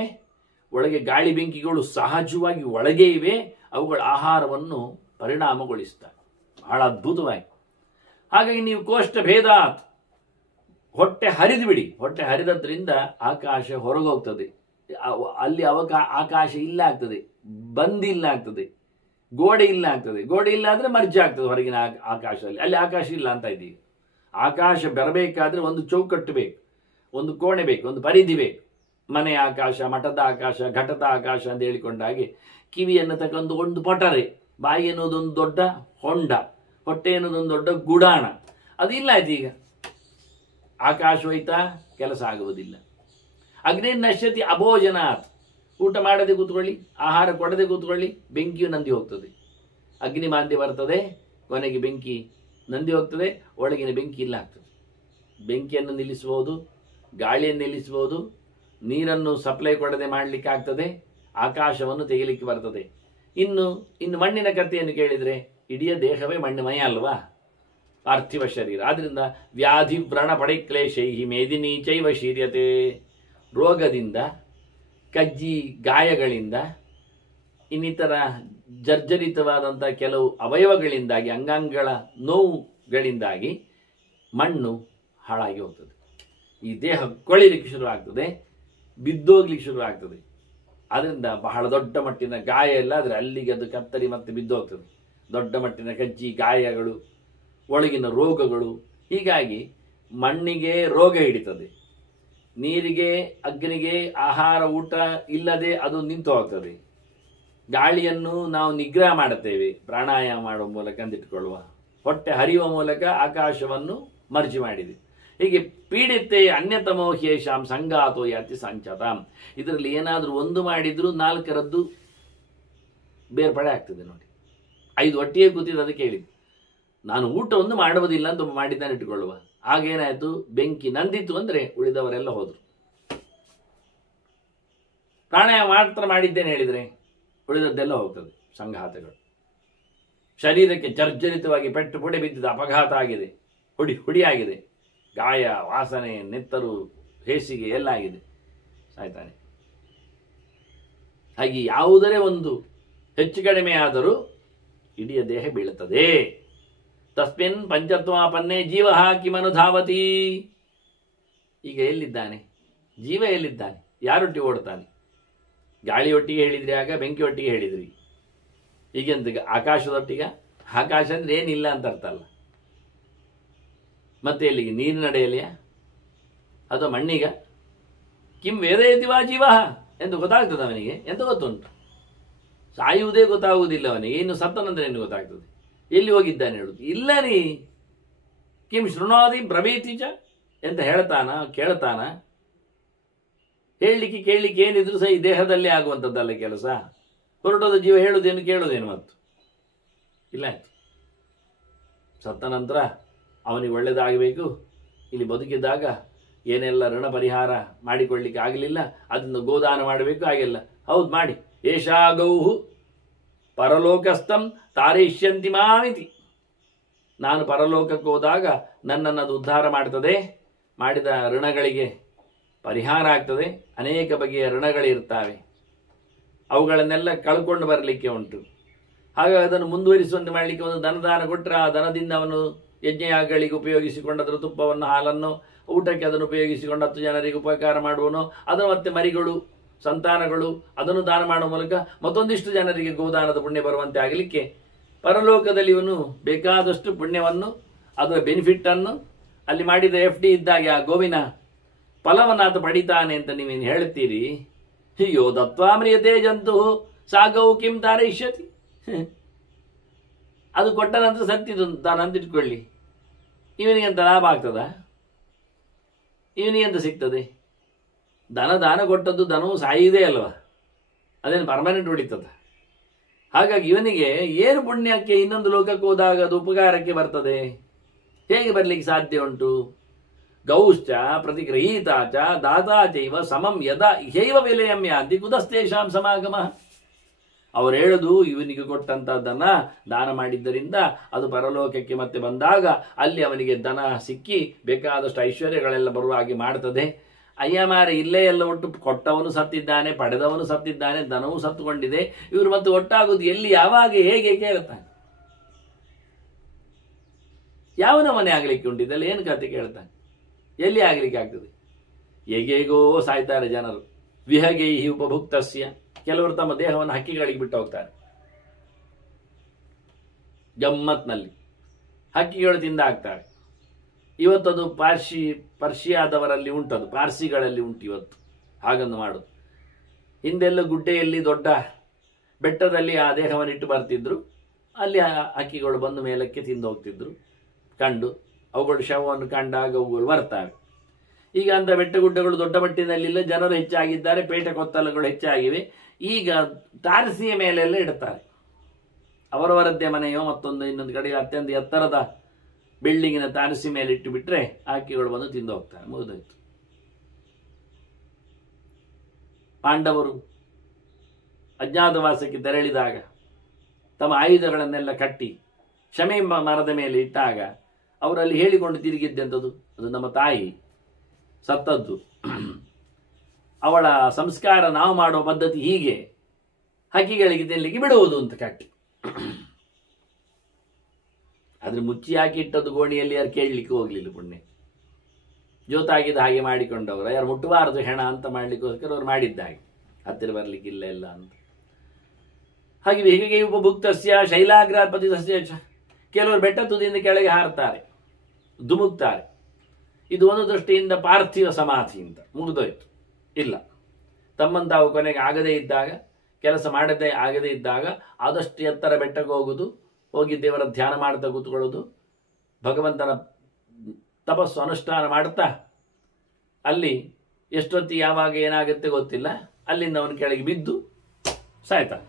ಒಳಗೆ ಗಾಳಿ ಬೆಂಕಿಗಳು ಸಹಜವಾಗಿ ಒಳಗೆ ಇವೆ, ಅವುಗಳ ಆಹಾರವನ್ನು ಪರಿಣಾಮಗೊಳಿಸುತ್ತವೆ. ಬಹಳ ಅದ್ಭುತವಾಗಿ. ಹಾಗಾಗಿ ನೀವು ಕೋಷ್ಠ ಭೇದಾತ್, ಹೊಟ್ಟೆ ಹರಿದು ಬಿಡಿ. ಹೊಟ್ಟೆ ಹರಿದ್ರಿಂದ ಆಕಾಶ ಹೊರಗೋಗ್ತದೆ. ಅಲ್ಲಿ ಆಕಾಶ ಇಲ್ಲ ಆಗ್ತದೆ, ಬಂದಿಲ್ಲ ಆಗ್ತದೆ, ಗೋಡೆ ಇಲ್ಲ ಆಗ್ತದೆ. ಗೋಡೆ ಇಲ್ಲ ಅಂದರೆ ಮರ್ಜಿ ಆಗ್ತದೆ ಹೊರಗಿನ ಆಕಾಶದಲ್ಲಿ. ಅಲ್ಲಿ ಆಕಾಶ ಇಲ್ಲ ಅಂತ ಇದ್ದೀವಿ. ಆಕಾಶ ಬರಬೇಕಾದ್ರೆ ಒಂದು ಚೌಕಟ್ಟು ಬೇಕು, ಒಂದು ಕೋಣೆ ಬೇಕು, ಒಂದು ಪರಿಧಿ ಬೇಕು. ಮನೆಯ ಆಕಾಶ, ಮಠದ ಆಕಾಶ, ಘಟದ ಆಕಾಶ ಅಂತ ಹೇಳಿಕೊಂಡಾಗೆ ಕಿವಿಯನ್ನು ತಗೊಂಡು ಒಂದು ಪೊಟರೆ, ಬಾಯಿ ಎನ್ನುವುದೊಂದು ದೊಡ್ಡ ಹೊಂಡ, ಹೊಟ್ಟೆ ಎನ್ನುವುದೊಂದು ದೊಡ್ಡ ಗುಡಾಣ. ಅದು ಇಲ್ಲ ಆಯ್ತು. ಈಗ ಆಕಾಶ ಹೋಯ್ತಾ, ಕೆಲಸ ಆಗುವುದಿಲ್ಲ. ಅಗ್ನಿ ನಶ್ಯತಿ ಅಭೋಜನಾತ್, ಊಟ ಮಾಡದೆ ಕೂತ್ಕೊಳ್ಳಿ, ಆಹಾರ ಕೊಡದೆ ಕೂತ್ಕೊಳ್ಳಿ, ಬೆಂಕಿಯು ನಂದಿ ಹೋಗ್ತದೆ. ಅಗ್ನಿ ಮಾಂದ್ಯ ಬರ್ತದೆ, ಕೊನೆಗೆ ಬೆಂಕಿ ನಂದಿ ಹೋಗ್ತದೆ, ಒಳಗಿನ ಬೆಂಕಿ ಇಲ್ಲ ಆಗ್ತದೆ. ಬೆಂಕಿಯನ್ನು ನಿಲ್ಲಿಸಬಹುದು, ಗಾಳಿಯನ್ನು ನಿಲ್ಲಿಸಬಹುದು, ನೀರನ್ನು ಸಪ್ಲೈ ಕೊಡದೆ ಮಾಡಲಿಕ್ಕೆ ಆಗ್ತದೆ, ಆಕಾಶವನ್ನು ತೆಗಿಲಿಕ್ಕೆ ಬರ್ತದೆ. ಇನ್ನು ಮಣ್ಣಿನ ಕಥೆಯನ್ನು ಕೇಳಿದರೆ ಇಡೀ ದೇಹವೇ ಮಣ್ಣುಮಯ ಅಲ್ವಾ, ಪಾರ್ಥಿವ ಶರೀರ. ಆದ್ದರಿಂದ ವ್ಯಾಧಿ ವ್ರಣ ಪಡೆಕ್ಲೇಶೈ ಮೇದಿನಿ ಚೈವ ಶೀರ್ಯತೆ. ರೋಗದಿಂದ, ಕಜ್ಜಿ ಗಾಯಗಳಿಂದ, ಇನ್ನಿತರ ಜರ್ಜರಿತವಾದಂಥ ಕೆಲವು ಅವಯವಗಳಿಂದಾಗಿ, ಅಂಗಾಂಗಗಳ ನೋವುಗಳಿಂದಾಗಿ ಮಣ್ಣು ಹಾಳಾಗಿ ಹೋಗ್ತದೆ. ಈ ದೇಹ ಕೊಳಿಲಿಕ್ಕೆ ಶುರುವಾಗ್ತದೆ, ಬಿದ್ದೋಗ್ಲಿಕ್ಕೆ ಶುರು ಆಗ್ತದೆ. ಅದರಿಂದ ಬಹಳ ದೊಡ್ಡ ಮಟ್ಟಿನ ಗಾಯ ಎಲ್ಲ ಆದರೆ ಅಲ್ಲಿಗೆ ಅದು ಕತ್ತರಿ ಮತ್ತೆ ಬಿದ್ದೋಗ್ತದೆ. ದೊಡ್ಡ ಮಟ್ಟಿನ ಕಜ್ಜಿ ಗಾಯಗಳು, ಒಳಗಿನ ರೋಗಗಳು. ಹೀಗಾಗಿ ಮಣ್ಣಿಗೆ ರೋಗ ಹಿಡಿತದೆ, ನೀರಿಗೆ ಅಗ್ನಿಗೆ ಆಹಾರ ಊಟ ಇಲ್ಲದೆ ಅದು ನಿಂತು ಹೋಗ್ತದೆ. ಗಾಳಿಯನ್ನು ನಾವು ನಿಗ್ರಹ ಮಾಡುತ್ತೇವೆ ಪ್ರಾಣಾಯಾಮ ಮಾಡುವ ಮೂಲಕ ಅಂದಿಟ್ಕೊಳ್ಳುವ. ಹೊಟ್ಟೆ ಹರಿಯುವ ಮೂಲಕ ಆಕಾಶವನ್ನು ಮರ್ಜಿ ಮಾಡಿದೆ. ಹೀಗೆ ಪೀಡಿತೆ ಅನ್ಯತಮೋ ಹ್ಯೇಷಾಂ ಸಂಗಾತೋ ಯಾತಿ ಸಂಚತಾಂ. ಇದರಲ್ಲಿ ಏನಾದರೂ ಒಂದು ಮಾಡಿದ್ರು 4ರದ್ದು ಬೇರ್ಪಡೆ ಆಗ್ತದೆ. ನೋಡಿ, 5 ಒಟ್ಟಿಗೆ ಕೂತಿದ್ದು ಅದಕ್ಕೆ ಹೇಳಿದ್ದು. ನಾನು ಊಟ ಒಂದು ಮಾಡುವುದಿಲ್ಲ ಅಂತ ಮಾಡಿದ್ದಾನೆ ಇಟ್ಟುಕೊಳ್ಳುವ. ಆಗೇನಾಯಿತು, ಬೆಂಕಿ ನಂದಿತ್ತು ಅಂದರೆ ಉಳಿದವರೆಲ್ಲ ಹೋದರು. ಪ್ರಾಣಾಯಾಮ ಮಾತ್ರ ಮಾಡಿದ್ದೇನೆ ಹೇಳಿದರೆ ಉಳಿದದ್ದೆಲ್ಲ ಹೋಗ್ತದೆ. ಸಂಘಾತಗಳು, ಶರೀರಕ್ಕೆ ಜರ್ಜರಿತವಾಗಿ ಪೆಟ್ಟು ಪುಡೆ ಬಿದ್ದಿದ್ದ, ಅಪಘಾತ ಆಗಿದೆ, ಹುಡಿ ಆಗಿದೆ, ಗಾಯ, ವಾಸನೆ, ನೆತ್ತರು, ಹೇಸಿಗೆ ಎಲ್ಲ ಆಗಿದೆ, ಸಾಯ್ತಾನೆ. ಹಾಗೆ ಯಾವುದರೇ ಒಂದು ಹೆಚ್ಚು ಕಡಿಮೆ ಆದರೂ ಇಡೀ ದೇಹ ಬೀಳುತ್ತದೆ. ತಸ್ಮಿನ್ ಪಂಚತ್ವಾಪನ್ನೇ ಜೀವ ಕಿಮನುಧಾವತಿ. ಈಗ ಎಲ್ಲಿದ್ದಾನೆ ಜೀವ? ಎಲ್ಲಿದ್ದಾನೆ? ಯಾರೊಟ್ಟಿಗೆ ಓಡ್ತಾನೆ? ಗಾಳಿಯೊಟ್ಟಿಗೆ ಹೇಳಿದ್ರಿ, ಆಗ ಬೆಂಕಿ ಒಟ್ಟಿಗೆ ಹೇಳಿದ್ರಿ, ಈಗೆಂತ ಆಕಾಶದೊಟ್ಟಿಗೆ? ಆಕಾಶ ಅಂದ್ರೆ ಏನಿಲ್ಲ ಅಂತ ಅರ್ಥ ಅಲ್ಲ. ಮತ್ತೆ ಎಲ್ಲಿಗೆ? ನೀರಿನ ನಡೆಯಲಿಯ ಅಥವಾ ಮಣ್ಣಿಗ? ಕಿಂ ವೇದಯತಿವಾ ಜೀವ ಎಂದು ಗೊತ್ತಾಗ್ತದೆ ಅವನಿಗೆ? ಎಂತ ಗೊತ್ತುಂಟು? ಸಾಯುವುದೇ ಗೊತ್ತಾಗುವುದಿಲ್ಲ ಅವನಿಗೆ, ಇನ್ನು ಸತ್ತನಂತರ ಏನು ಗೊತ್ತಾಗ್ತದೆ? ಎಲ್ಲಿ ಹೋಗಿದ್ದಾನೆ ಹೇಳುದು? ಇಲ್ಲ ರೀ. ಕಿಂ ಶೃಣೋದಿ ಬ್ರವೀತಿಚ ಎಂತ ಹೇಳ್ತಾನ, ಕೇಳ್ತಾನ? ಹೇಳಲಿಕ್ಕೆ ಕೇಳಲಿಕ್ಕೆ ಏನಿದ್ರು ಸಹ ಈ ದೇಹದಲ್ಲೇ ಆಗುವಂಥದ್ದಲ್ಲ ಕೆಲಸ. ಹೊರಟೋದ ಜೀವ ಹೇಳುವುದೇನು ಕೇಳುವುದೇನು? ಮತ್ತು ಇಲ್ಲ ಆಯ್ತು. ಸತ್ತ ನಂತರ ಅವನಿಗೆ ಒಳ್ಳೆಯದಾಗಬೇಕು. ಇಲ್ಲಿ ಬದುಕಿದ್ದಾಗ ಏನೆಲ್ಲ ಋಣ ಪರಿಹಾರ ಮಾಡಿಕೊಳ್ಳಿಕ್ಕೆ ಆಗಲಿಲ್ಲ, ಅದನ್ನು ಗೋದಾನ ಮಾಡಬೇಕು. ಹಾಗೆಲ್ಲ ಹೌದು ಮಾಡಿ. ಏಷಾ ಗೌಹು ಪರಲೋಕಸ್ಥಂ ತಾರೇಷ್ಯಂತಿ ಮಾಮಿತಿ. ನಾನು ಪರಲೋಕಕ್ಕೆ ಹೋದಾಗ ನನ್ನನ್ನು ಅದು ಉದ್ಧಾರ ಮಾಡ್ತದೆ, ಮಾಡಿದ ಋಣಗಳಿಗೆ ಪರಿಹಾರ ಆಗ್ತದೆ. ಅನೇಕ ಬಗೆಯ ಋಣಗಳಿರ್ತಾವೆ, ಅವುಗಳನ್ನೆಲ್ಲ ಕಳ್ಕೊಂಡು ಬರಲಿಕ್ಕೆ ಉಂಟು. ಹಾಗಾಗಿ ಅದನ್ನು ಮುಂದುವರಿಸುವಂತೆ ಮಾಡಲಿಕ್ಕೆ ಒಂದು ಧನದಾನ ಕೊಟ್ಟರೆ ಆ ಧನದಿಂದ ಅವನು ಯಜ್ಞಯಾಗಗಳಿಗೆ ಉಪಯೋಗಿಸಿಕೊಂಡು ಅದರ ತುಪ್ಪವನ್ನು, ಹಾಲನ್ನು, ಊಟಕ್ಕೆ ಅದನ್ನು ಉಪಯೋಗಿಸಿಕೊಂಡು 10 ಜನರಿಗೆ ಉಪಕಾರ ಮಾಡುವನು. ಅದನ್ನು ಮತ್ತೆ ಮರಿಗಳು ಸಂತಾನಗಳು ಅದನ್ನು ದಾನ ಮಾಡುವ ಮೂಲಕ ಮತ್ತೊಂದಿಷ್ಟು ಜನರಿಗೆ ಗೋದಾನದ ಪುಣ್ಯ ಬರುವಂತೆ ಆಗಲಿಕ್ಕೆ ಪರಲೋಕದಲ್ಲಿ ಇವನು ಬೇಕಾದಷ್ಟು ಪುಣ್ಯವನ್ನು ಅದರ ಬೆನಿಫಿಟ್ ಅನ್ನು ಅಲ್ಲಿ ಮಾಡಿದ FD ಇದ್ದಾಗೆ ಆ ಗೋವಿನ ಫಲವನ್ನಾತ ಪಡಿತಾನೆ ಅಂತ ನೀವೇನು ಹೇಳ್ತೀರಿ. ಅಯ್ಯೋ ದತ್ವಾಮ್ರಿಯತೆ ಜಂತು ಸಾಗವು ಕಿಂ ತಾರಯಿಷ್ಯತಿ. ಅದು ಕೊಟ್ಟ ನಂತರ ಸತ್ತಿದ್ದು ತಾನಂತ ಇಟ್ಕೊಳ್ಳಿ, ಇವನಿಗೆ ಅಂತ ಲಾಭ ಆಗ್ತದ? ಇವನಿಗೆ ಅಂತ ಸಿಗ್ತದೆ? ದಾನ ಕೊಟ್ಟದ್ದು ದನವು ಸಾಯಿದೆ ಅಲ್ವಾ, ಅದೇನು ಪರ್ಮನೆಂಟ್ ಉಳಿತದ? ಹಾಗಾಗಿ ಇವನಿಗೆ ಏನು ಪುಣ್ಯಕ್ಕೆ ಇನ್ನೊಂದು ಲೋಕಕ್ಕೆ ಹೋದಾಗ ಅದು ಉಪಕಾರಕ್ಕೆ ಬರ್ತದೆ? ಹೇಗೆ ಬರಲಿಕ್ಕೆ ಸಾಧ್ಯ ಉಂಟು? ಗೌಶ್ಚ ಪ್ರತಿಗೃಹೀತಾಚ ದಾತಾಚೈವ ಸಮಂ ಯದ ಹೈವ ವಿಲಯಂ ಯಾಂತಿ ಕುತಸ್ತೇಷಾಂ ಸಮಾಗಮ. ಅವರು ಹೇಳುದು ಇವನಿಗೆ ಕೊಟ್ಟಂತದ್ದನ್ನ ದಾನ ಮಾಡಿದ್ದರಿಂದ ಅದು ಪರಲೋಕಕ್ಕೆ ಮತ್ತೆ ಬಂದಾಗ ಅಲ್ಲಿ ಅವನಿಗೆ ದನ ಸಿಕ್ಕಿ ಬೇಕಾದಷ್ಟು ಐಶ್ವರ್ಯಗಳೆಲ್ಲ ಬರುವ ಹಾಗೆ ಮಾಡ್ತದೆ. ಅಯ್ಯ ಮಾರೆ, ಇಲ್ಲೇ ಎಲ್ಲ ಒಟ್ಟು ಕೊಟ್ಟವನು ಸತ್ತಿದ್ದಾನೆ, ಪಡೆದವನು ಸತ್ತಿದ್ದಾನೆ, ದನವೂ ಸತ್ತುಕೊಂಡಿದೆ, ಇವರು ಮತ್ತೆ ಒಟ್ಟಾಗುವುದು ಎಲ್ಲಿ, ಯಾವಾಗ, ಹೇಗೆ ಕೇಳ್ತಾನೆ? ಯಾವನ ಮನೆ ಆಗ್ಲಿಕ್ಕೆ ಉಂಟಿದ್ದಲ್ಲ, ಏನು ಕತೆ ಕೇಳ್ತಾನೆ? ಎಲ್ಲಿ ಆಗ್ಲಿಕ್ಕೆ ಆಗ್ತದೆ? ಹೇಗೇಗೋ ಸಾಯ್ತಾರೆ ಜನರು. ವಿಹಗೈಹಿ ಉಪಭುಕ್ತಸ್ಯ, ಕೆಲವರು ತಮ್ಮ ದೇಹವನ್ನು ಹಕ್ಕಿಗಳಿಗೆ ಬಿಟ್ಟು ಹೋಗ್ತಾರೆ. ಗಮ್ಮತ್ನಲ್ಲಿ ಹಕ್ಕಿಗಳು ತಿಂದಾಗ್ತಾರೆ. ಇವತ್ತದು ಪರ್ಷಿಯಾದವರಲ್ಲಿ ಉಂಟದು, ಪಾರ್ಸಿಗಳಲ್ಲಿ ಉಂಟು ಇವತ್ತು ಹಾಗನ್ನು ಮಾಡೋದು. ಹಿಂದೆಲ್ಲ ಗುಡ್ಡೆಯಲ್ಲಿ ದೊಡ್ಡ ಬೆಟ್ಟದಲ್ಲಿ ಆ ದೇಹವನ್ನು ಇಟ್ಟು ಬರ್ತಿದ್ರು, ಅಲ್ಲಿ ಹಕ್ಕಿಗಳು ಬಂದು ಮೇಲಕ್ಕೆ ತಿಂದು ಹೋಗ್ತಿದ್ರು. ಕಂಡು ಅವುಗಳು ಶವವನ್ನು ಕಂಡಾಗ ಅವುಗಳು ಬರ್ತವೆ. ಈಗ ಅಂತ ಬೆಟ್ಟಗುಡ್ಡಗಳು ದೊಡ್ಡ ಮಟ್ಟಿನಲ್ಲಿಲ್ಲ, ಜನರು ಹೆಚ್ಚಾಗಿದ್ದಾರೆ, ಪೇಟೆ ಕೊತ್ತಲಗಳು ಹೆಚ್ಚಾಗಿವೆ. ಈಗ ತಾರಸಿಯ ಮೇಲೆಲ್ಲ ಇಡ್ತಾರೆ. ಅವರವರದ್ದೇ ಮನೆಯೋ ಮತ್ತೊಂದು ಇನ್ನೊಂದು ಕಡೆ ಅತ್ಯಂತ ಎತ್ತರದ ಬಿಲ್ಡಿಂಗಿನ ತಾರಸಿ ಮೇಲೆ ಇಟ್ಟು ಬಿಟ್ರೆ ಹಕ್ಕಿಗಳು ಬಂದು ತಿಂದು ಹೋಗ್ತಾರೆ, ಮುಗಿದೋಯ್ತು. ಪಾಂಡವರು ಅಜ್ಞಾತವಾಸಕ್ಕೆ ತೆರಳಿದಾಗ ತಮ್ಮ ಆಯುಧಗಳನ್ನೆಲ್ಲ ಕಟ್ಟಿ ಶಮೆ ಮರದ ಮೇಲೆ ಇಟ್ಟಾಗ ಅವರಲ್ಲಿ ಹೇಳಿಕೊಂಡು ತಿರುಗಿದ್ದೆಂಥದ್ದು, ಅದು ನಮ್ಮ ತಾಯಿ ಸತ್ತದ್ದು, ಅವಳ ಸಂಸ್ಕಾರ ನಾವು ಮಾಡುವ ಪದ್ಧತಿ ಹೀಗೆ, ಹಕ್ಕಿಗಳಿಗೆ ತಿನ್ನಲಿಕ್ಕೆ ಬಿಡುವುದು ಅಂತ ಕಟ್ಟಿ. ಆದ್ರೆ ಮುಚ್ಚಿ ಹಾಕಿ ಇಟ್ಟದ್ದು ಗೋಣಿಯಲ್ಲಿ ಯಾರು ಕೇಳಲಿಕ್ಕೆ ಹೋಗ್ಲಿಲ್ಲ. ಪುಣ್ಯ ಜೋತಾಗಿದ್ದ ಹಾಗೆ ಮಾಡಿಕೊಂಡವರು, ಯಾರು ಮುಟ್ಟಬಾರದು ಹೆಣ ಅಂತ ಮಾಡ್ಲಿಕ್ಕೋಸ್ಕರ ಅವ್ರು ಮಾಡಿದ್ದ ಹಾಗೆ, ಹತ್ತಿರ ಬರ್ಲಿಕ್ಕಿಲ್ಲ ಎಲ್ಲ ಅಂತ. ಹಾಗೆ ಹೀಗೆ ಉಪಭುಕ್ತಸ್ಯ ಶೈಲಾಗ್ರಾಪತಿ ಸಸ್ಯ. ಕೆಲವರು ಬೆಟ್ಟ ತುದಿಯಿಂದ ಕೆಳಗೆ ಹಾರ್ತಾರೆ, ಧುಮುಕ್ತಾರೆ. ಇದು ಒಂದು ದೃಷ್ಟಿಯಿಂದ ಪಾರ್ಥಿವ ಸಮಾಧಿ ಅಂತ ಮುಗಿದೋಯ್ತು. ಇಲ್ಲ, ತಮ್ಮಂತಾವು ಕೊನೆಗೆ ಆಗದೇ ಇದ್ದಾಗ, ಕೆಲಸ ಮಾಡದೇ ಆಗದೇ ಇದ್ದಾಗ ಆದಷ್ಟು ಎತ್ತರ ಬೆಟ್ಟಕ್ಕೆ ಹೋಗುದು, ಹೋಗಿ ದೇವರ ಧ್ಯಾನ ಮಾಡ್ತಾ ಕೂತ್ಕೊಳ್ಳೋದು, ಭಗವಂತನ ತಪಸ್ಸು ಅನುಷ್ಠಾನ ಮಾಡ್ತಾ ಅಲ್ಲಿ ಎಷ್ಟೊತ್ತಿಗೆ ಯಾವಾಗ ಏನಾಗುತ್ತೆ ಗೊತ್ತಿಲ್ಲ, ಅಲ್ಲಿಂದ ಅವನು ಕೆಳಗೆ ಬಿದ್ದು ಸಾಯ್ತಾನೆ.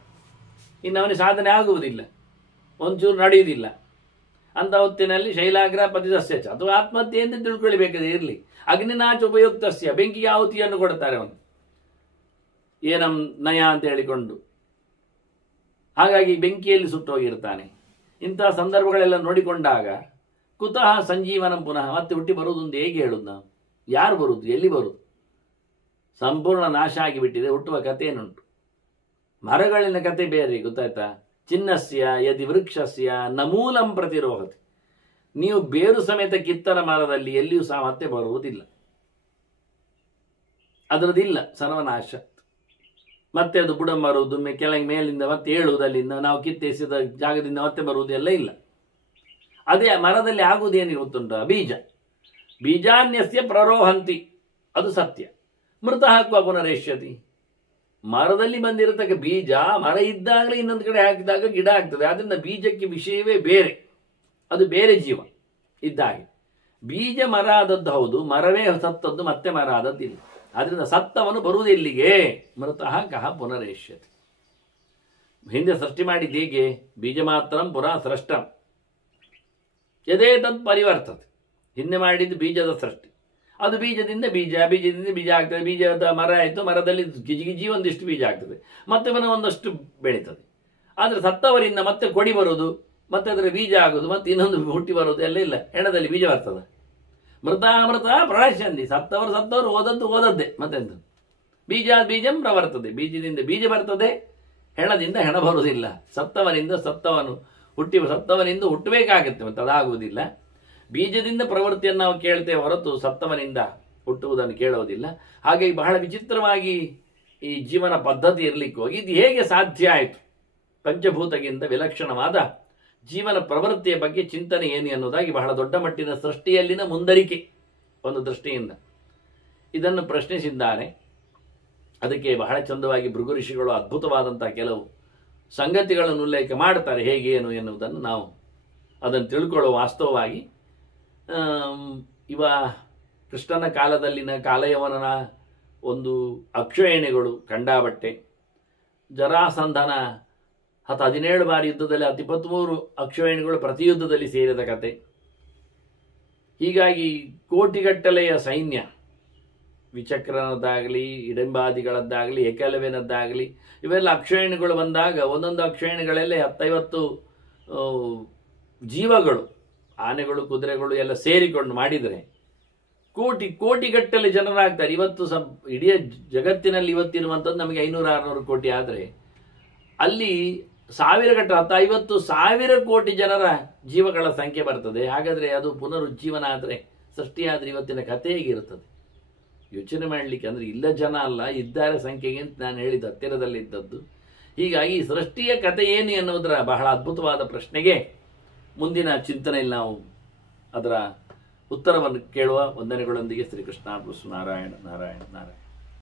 ಇನ್ನು ಅವನಿಗೆ ಸಾಧನೆ ಆಗುವುದಿಲ್ಲ, ಒಂಚೂರು ನಡೆಯುವುದಿಲ್ಲ. ಅಂತ ಹೊತ್ತಿನಲ್ಲಿ ಶೈಲಾಗ್ರ ಪತಿದಸ್ಯ ಅಥವಾ ಆತ್ಮಹತ್ಯೆ ಎಂದು ತಿಳ್ಕೊಳ್ಬೇಕಾದ್ರೆ ಇರಲಿ. ಅಗ್ನಿನಾಚ ಉಪಯುಕ್ತಸ್ಯ, ಬೆಂಕಿಗೆ ಆಹುತಿಯನ್ನು ಕೊಡ್ತಾರೆ ಅವನು, ಏನಂ ನಯ ಅಂತ ಹೇಳಿಕೊಂಡು. ಹಾಗಾಗಿ ಬೆಂಕಿಯಲ್ಲಿ ಸುಟ್ಟೋಗಿರ್ತಾನೆ. ಇಂತಹ ಸಂದರ್ಭಗಳೆಲ್ಲ ನೋಡಿಕೊಂಡಾಗ ಕುತಃ ಸಂಜೀವನ ಪುನಃ ಮತ್ತೆ ಹುಟ್ಟಿ ಬರುವುದೊಂದು ಹೇಗೆ ಹೇಳುದು ನಾವು? ಯಾರು ಬರುವುದು, ಎಲ್ಲಿ ಬರುವುದು? ಸಂಪೂರ್ಣ ನಾಶ ಆಗಿಬಿಟ್ಟಿದೆ. ಹುಟ್ಟುವ ಕಥೆ ಏನುಂಟು? ಮರಗಳಿನ ಕತೆ ಬೇರೆ, ಗೊತ್ತಾಯ್ತಾ? ಚಿನ್ನಸ್ಯ ಯದಿ ವೃಕ್ಷಸ್ಯ ನಮೂಲಂ ಪ್ರತಿರೋಹತಿ. ನೀವು ಬೇರು ಸಮೇತ ಕಿತ್ತನ ಮರದಲ್ಲಿ ಎಲ್ಲಿಯೂ ಸಹ ಮತ್ತೆ ಬರುವುದಿಲ್ಲ, ಅದರದಿಲ್ಲ, ಸರ್ವನಾಶ. ಮತ್ತೆ ಅದು ಬುಡ ಬರುವುದು, ಕೆಳಗೆ ಮೇಲಿಂದ ಮತ್ತೆ ಏಳುವುದಲ್ಲಿಂದ ನಾವು ಕಿತ್ತೆಸಿದ ಜಾಗದಿಂದ ಮತ್ತೆ ಬರುವುದು ಎಲ್ಲ ಇಲ್ಲ. ಅದೇ ಮರದಲ್ಲಿ ಆಗುವುದೇನು ಗೊತ್ತುಂಟ? ಬೀಜ. ಬೀಜಾನ್ಯಸ್ಯ ಪ್ರರೋಹಂತಿ, ಅದು ಸತ್ಯ. ಮೃತ ಹಾಕುವ ಪುನರೇಷ್ಯತಿ. ಮರದಲ್ಲಿ ಬಂದಿರತಕ್ಕ ಬೀಜ ಮರ ಇದ್ದಾಗಲೇ ಇನ್ನೊಂದು ಕಡೆ ಹಾಕಿದಾಗ ಗಿಡ ಆಗ್ತದೆ. ಅದರಿಂದ ಬೀಜಕ್ಕೆ ವಿಷಯವೇ ಬೇರೆ, ಅದು ಬೇರೆ ಜೀವ ಇದ್ದಾಗೆ. ಬೀಜ ಮರ ಆದದ್ದು ಹೌದು, ಮರವೇ ಸತ್ತದ್ದು ಮತ್ತೆ ಮರ ಆದದ್ದಿಲ್ಲ. ಆದ್ರಿಂದ ಸತ್ತವನು ಬರುವುದೆಲ್ಲಿಗೆ? ಮೃತಃ ಕಹ ಪುನರೇಷ್ಯತಿ. ಹಿಂದೆ ಸೃಷ್ಟಿ ಮಾಡಿದ್ದು ಹೇಗೆ? ಬೀಜ ಮಾತ್ರಂ ಪುರಾ ಸೃಷ್ಟಂ ಯದೇ ತತ್ ಪರಿವರ್ತತೆ. ಹಿಂದೆ ಮಾಡಿದ್ದು ಬೀಜದ ಸೃಷ್ಟಿ, ಅದು ಬೀಜದಿಂದ ಬೀಜ, ಬೀಜದಿಂದ ಬೀಜ ಆಗ್ತದೆ, ಬೀಜದ ಮರ ಆಯಿತು, ಮರದಲ್ಲಿ ಗಿಜಿ ಒಂದಿಷ್ಟು ಬೀಜ ಆಗ್ತದೆ, ಮತ್ತೆ ಒಂದಷ್ಟು ಬೆಳೀತದೆ. ಆದರೆ ಸತ್ತವರಿಂದ ಮತ್ತೆ ಕೊಡಿ ಬರೋದು, ಮತ್ತೆ ಅದರ ಬೀಜ ಆಗೋದು, ಮತ್ತೆ ಇನ್ನೊಂದು ಹುಟ್ಟಿ ಬರೋದು ಎಲ್ಲ ಇಲ್ಲ. ಹೆಣದಲ್ಲಿ ಬೀಜ ಬರ್ತದೆ. ಮೃತ ಪ್ರಳಶಂದಿ, ಸತ್ತವರು ಓದದ್ದು ಓದದ್ದೇ, ಮತ್ತೆಂತ? ಬೀಜಂ ಪ್ರವರ್ತದೆ. ಬೀಜದಿಂದ ಬೀಜ ಬರ್ತದೆ, ಹೆಣದಿಂದ ಹೆಣ ಬರುವುದಿಲ್ಲ. ಸತ್ತವನಿಂದ ಹುಟ್ಟಬೇಕಾಗತ್ತೆ, ಮತ್ತೆ ಅದಾಗುವುದಿಲ್ಲ. ಬೀಜದಿಂದ ಪ್ರವೃತ್ತಿಯನ್ನು ನಾವು ಕೇಳ್ತೇವೆ ಹೊರತು ಸತ್ತವನಿಂದ ಹುಟ್ಟುವುದನ್ನು ಕೇಳೋದಿಲ್ಲ. ಹಾಗಾಗಿ ಬಹಳ ವಿಚಿತ್ರವಾಗಿ ಈ ಜೀವನ ಪದ್ಧತಿ ಇರಲಿಕ್ಕೆ ಹೋಗಿ ಇದು ಹೇಗೆ ಸಾಧ್ಯ ಆಯಿತು, ಪಂಚಭೂತಗಿಂತ ವಿಲಕ್ಷಣವಾದ ಜೀವನ ಪ್ರವೃತ್ತಿಯ ಬಗ್ಗೆ ಚಿಂತನೆ ಏನು ಎನ್ನುವುದಾಗಿ ಬಹಳ ದೊಡ್ಡ ಮಟ್ಟಿನ ಸೃಷ್ಟಿಯಲ್ಲಿನ ಮುಂದರಿಕೆ ಒಂದು ದೃಷ್ಟಿಯಿಂದ ಇದನ್ನು ಪ್ರಶ್ನಿಸಿದ್ದಾರೆ. ಅದಕ್ಕೆ ಬಹಳ ಚಂದವಾಗಿ ಭೃಗು ಋಷಿಗಳು ಅದ್ಭುತವಾದಂತಹ ಕೆಲವು ಸಂಗತಿಗಳನ್ನು ಉಲ್ಲೇಖ ಮಾಡ್ತಾರೆ, ಹೇಗೆ ಏನು ಎನ್ನುವುದನ್ನು ನಾವು ಅದನ್ನು ತಿಳ್ಕೊಳ್ಳುವ. ವಾಸ್ತವವಾಗಿ ಇವ ಕೃಷ್ಣನ ಕಾಲದಲ್ಲಿನ ಕಾಲಯವನನ ಒಂದು ಅಕ್ಷೋಹಿಣಿಗಳು ಕಂಡಾಬಟ್ಟೆ, ಜರಾಸಂಧನ 17 ಬಾರಿ ಯುದ್ಧದಲ್ಲಿ 23 ಅಕ್ಷೋಹಿಣಿಗಳು ಪ್ರತಿ ಯುದ್ಧದಲ್ಲಿ ಸೇರಿದ ಕತೆ. ಹೀಗಾಗಿ ಕೋಟಿಗಟ್ಟಲೆಯ ಸೈನ್ಯ, ವಿಚಕ್ರನದ್ದಾಗಲಿ ಇಡಂಬಾದಿಗಳದ್ದಾಗಲಿ ಏಕಲವ್ಯನದ್ದಾಗಲಿ ಇವೆಲ್ಲ ಅಕ್ಷೋಹಿಣಿಗಳು ಬಂದಾಗ ಒಂದೊಂದು ಅಕ್ಷೋಹಿಣಿಗಳಲ್ಲೇ 10-50 ಜೀವಗಳು, ಆನೆಗಳು ಕುದುರೆಗಳು ಎಲ್ಲ ಸೇರಿಕೊಂಡು ಮಾಡಿದರೆ ಕೋಟಿಗಟ್ಟಲೆ ಜನರಾಗ್ತಾರೆ. ಇವತ್ತು ಇಡೀ ಜಗತ್ತಿನಲ್ಲಿ ಇವತ್ತಿರುವಂಥದ್ದು ನಮಗೆ 500-600 ಕೋಟಿ ಆದರೆ ಅಲ್ಲಿ 50,000 ಕೋಟಿ ಜನರ ಜೀವಗಳ ಸಂಖ್ಯೆ ಬರ್ತದೆ. ಹಾಗಾದರೆ ಅದು ಪುನರುಜ್ಜೀವನ ಆದರೆ, ಸೃಷ್ಟಿಯಾದರೆ ಇವತ್ತಿನ ಕಥೆ ಹೇಗಿರುತ್ತದೆ ಯೋಚನೆ ಮಾಡಲಿಕ್ಕೆ. ಅಂದರೆ ಇಲ್ಲ ಜನ ಅಲ್ಲ, ಇದ್ದಾರೆ ಸಂಖ್ಯೆಗೆ ಅಂತ ನಾನು ಹೇಳಿದ ಹತ್ತಿರದಲ್ಲಿದ್ದದ್ದು. ಹೀಗಾಗಿ ಸೃಷ್ಟಿಯ ಕಥೆ ಏನು ಎನ್ನುವುದರ ಬಹಳ ಅದ್ಭುತವಾದ ಪ್ರಶ್ನೆಗೆ ಮುಂದಿನ ಚಿಂತನೆಯಲ್ಲಿ ನಾವು ಅದರ ಉತ್ತರವನ್ನು ಕೇಳುವ. ವಂದನೆಗಳೊಂದಿಗೆ ಶ್ರೀಕೃಷ್ಣ ನಾರಾಯಣ ನಾರಾಯಣ ನಾರಾಯಣ.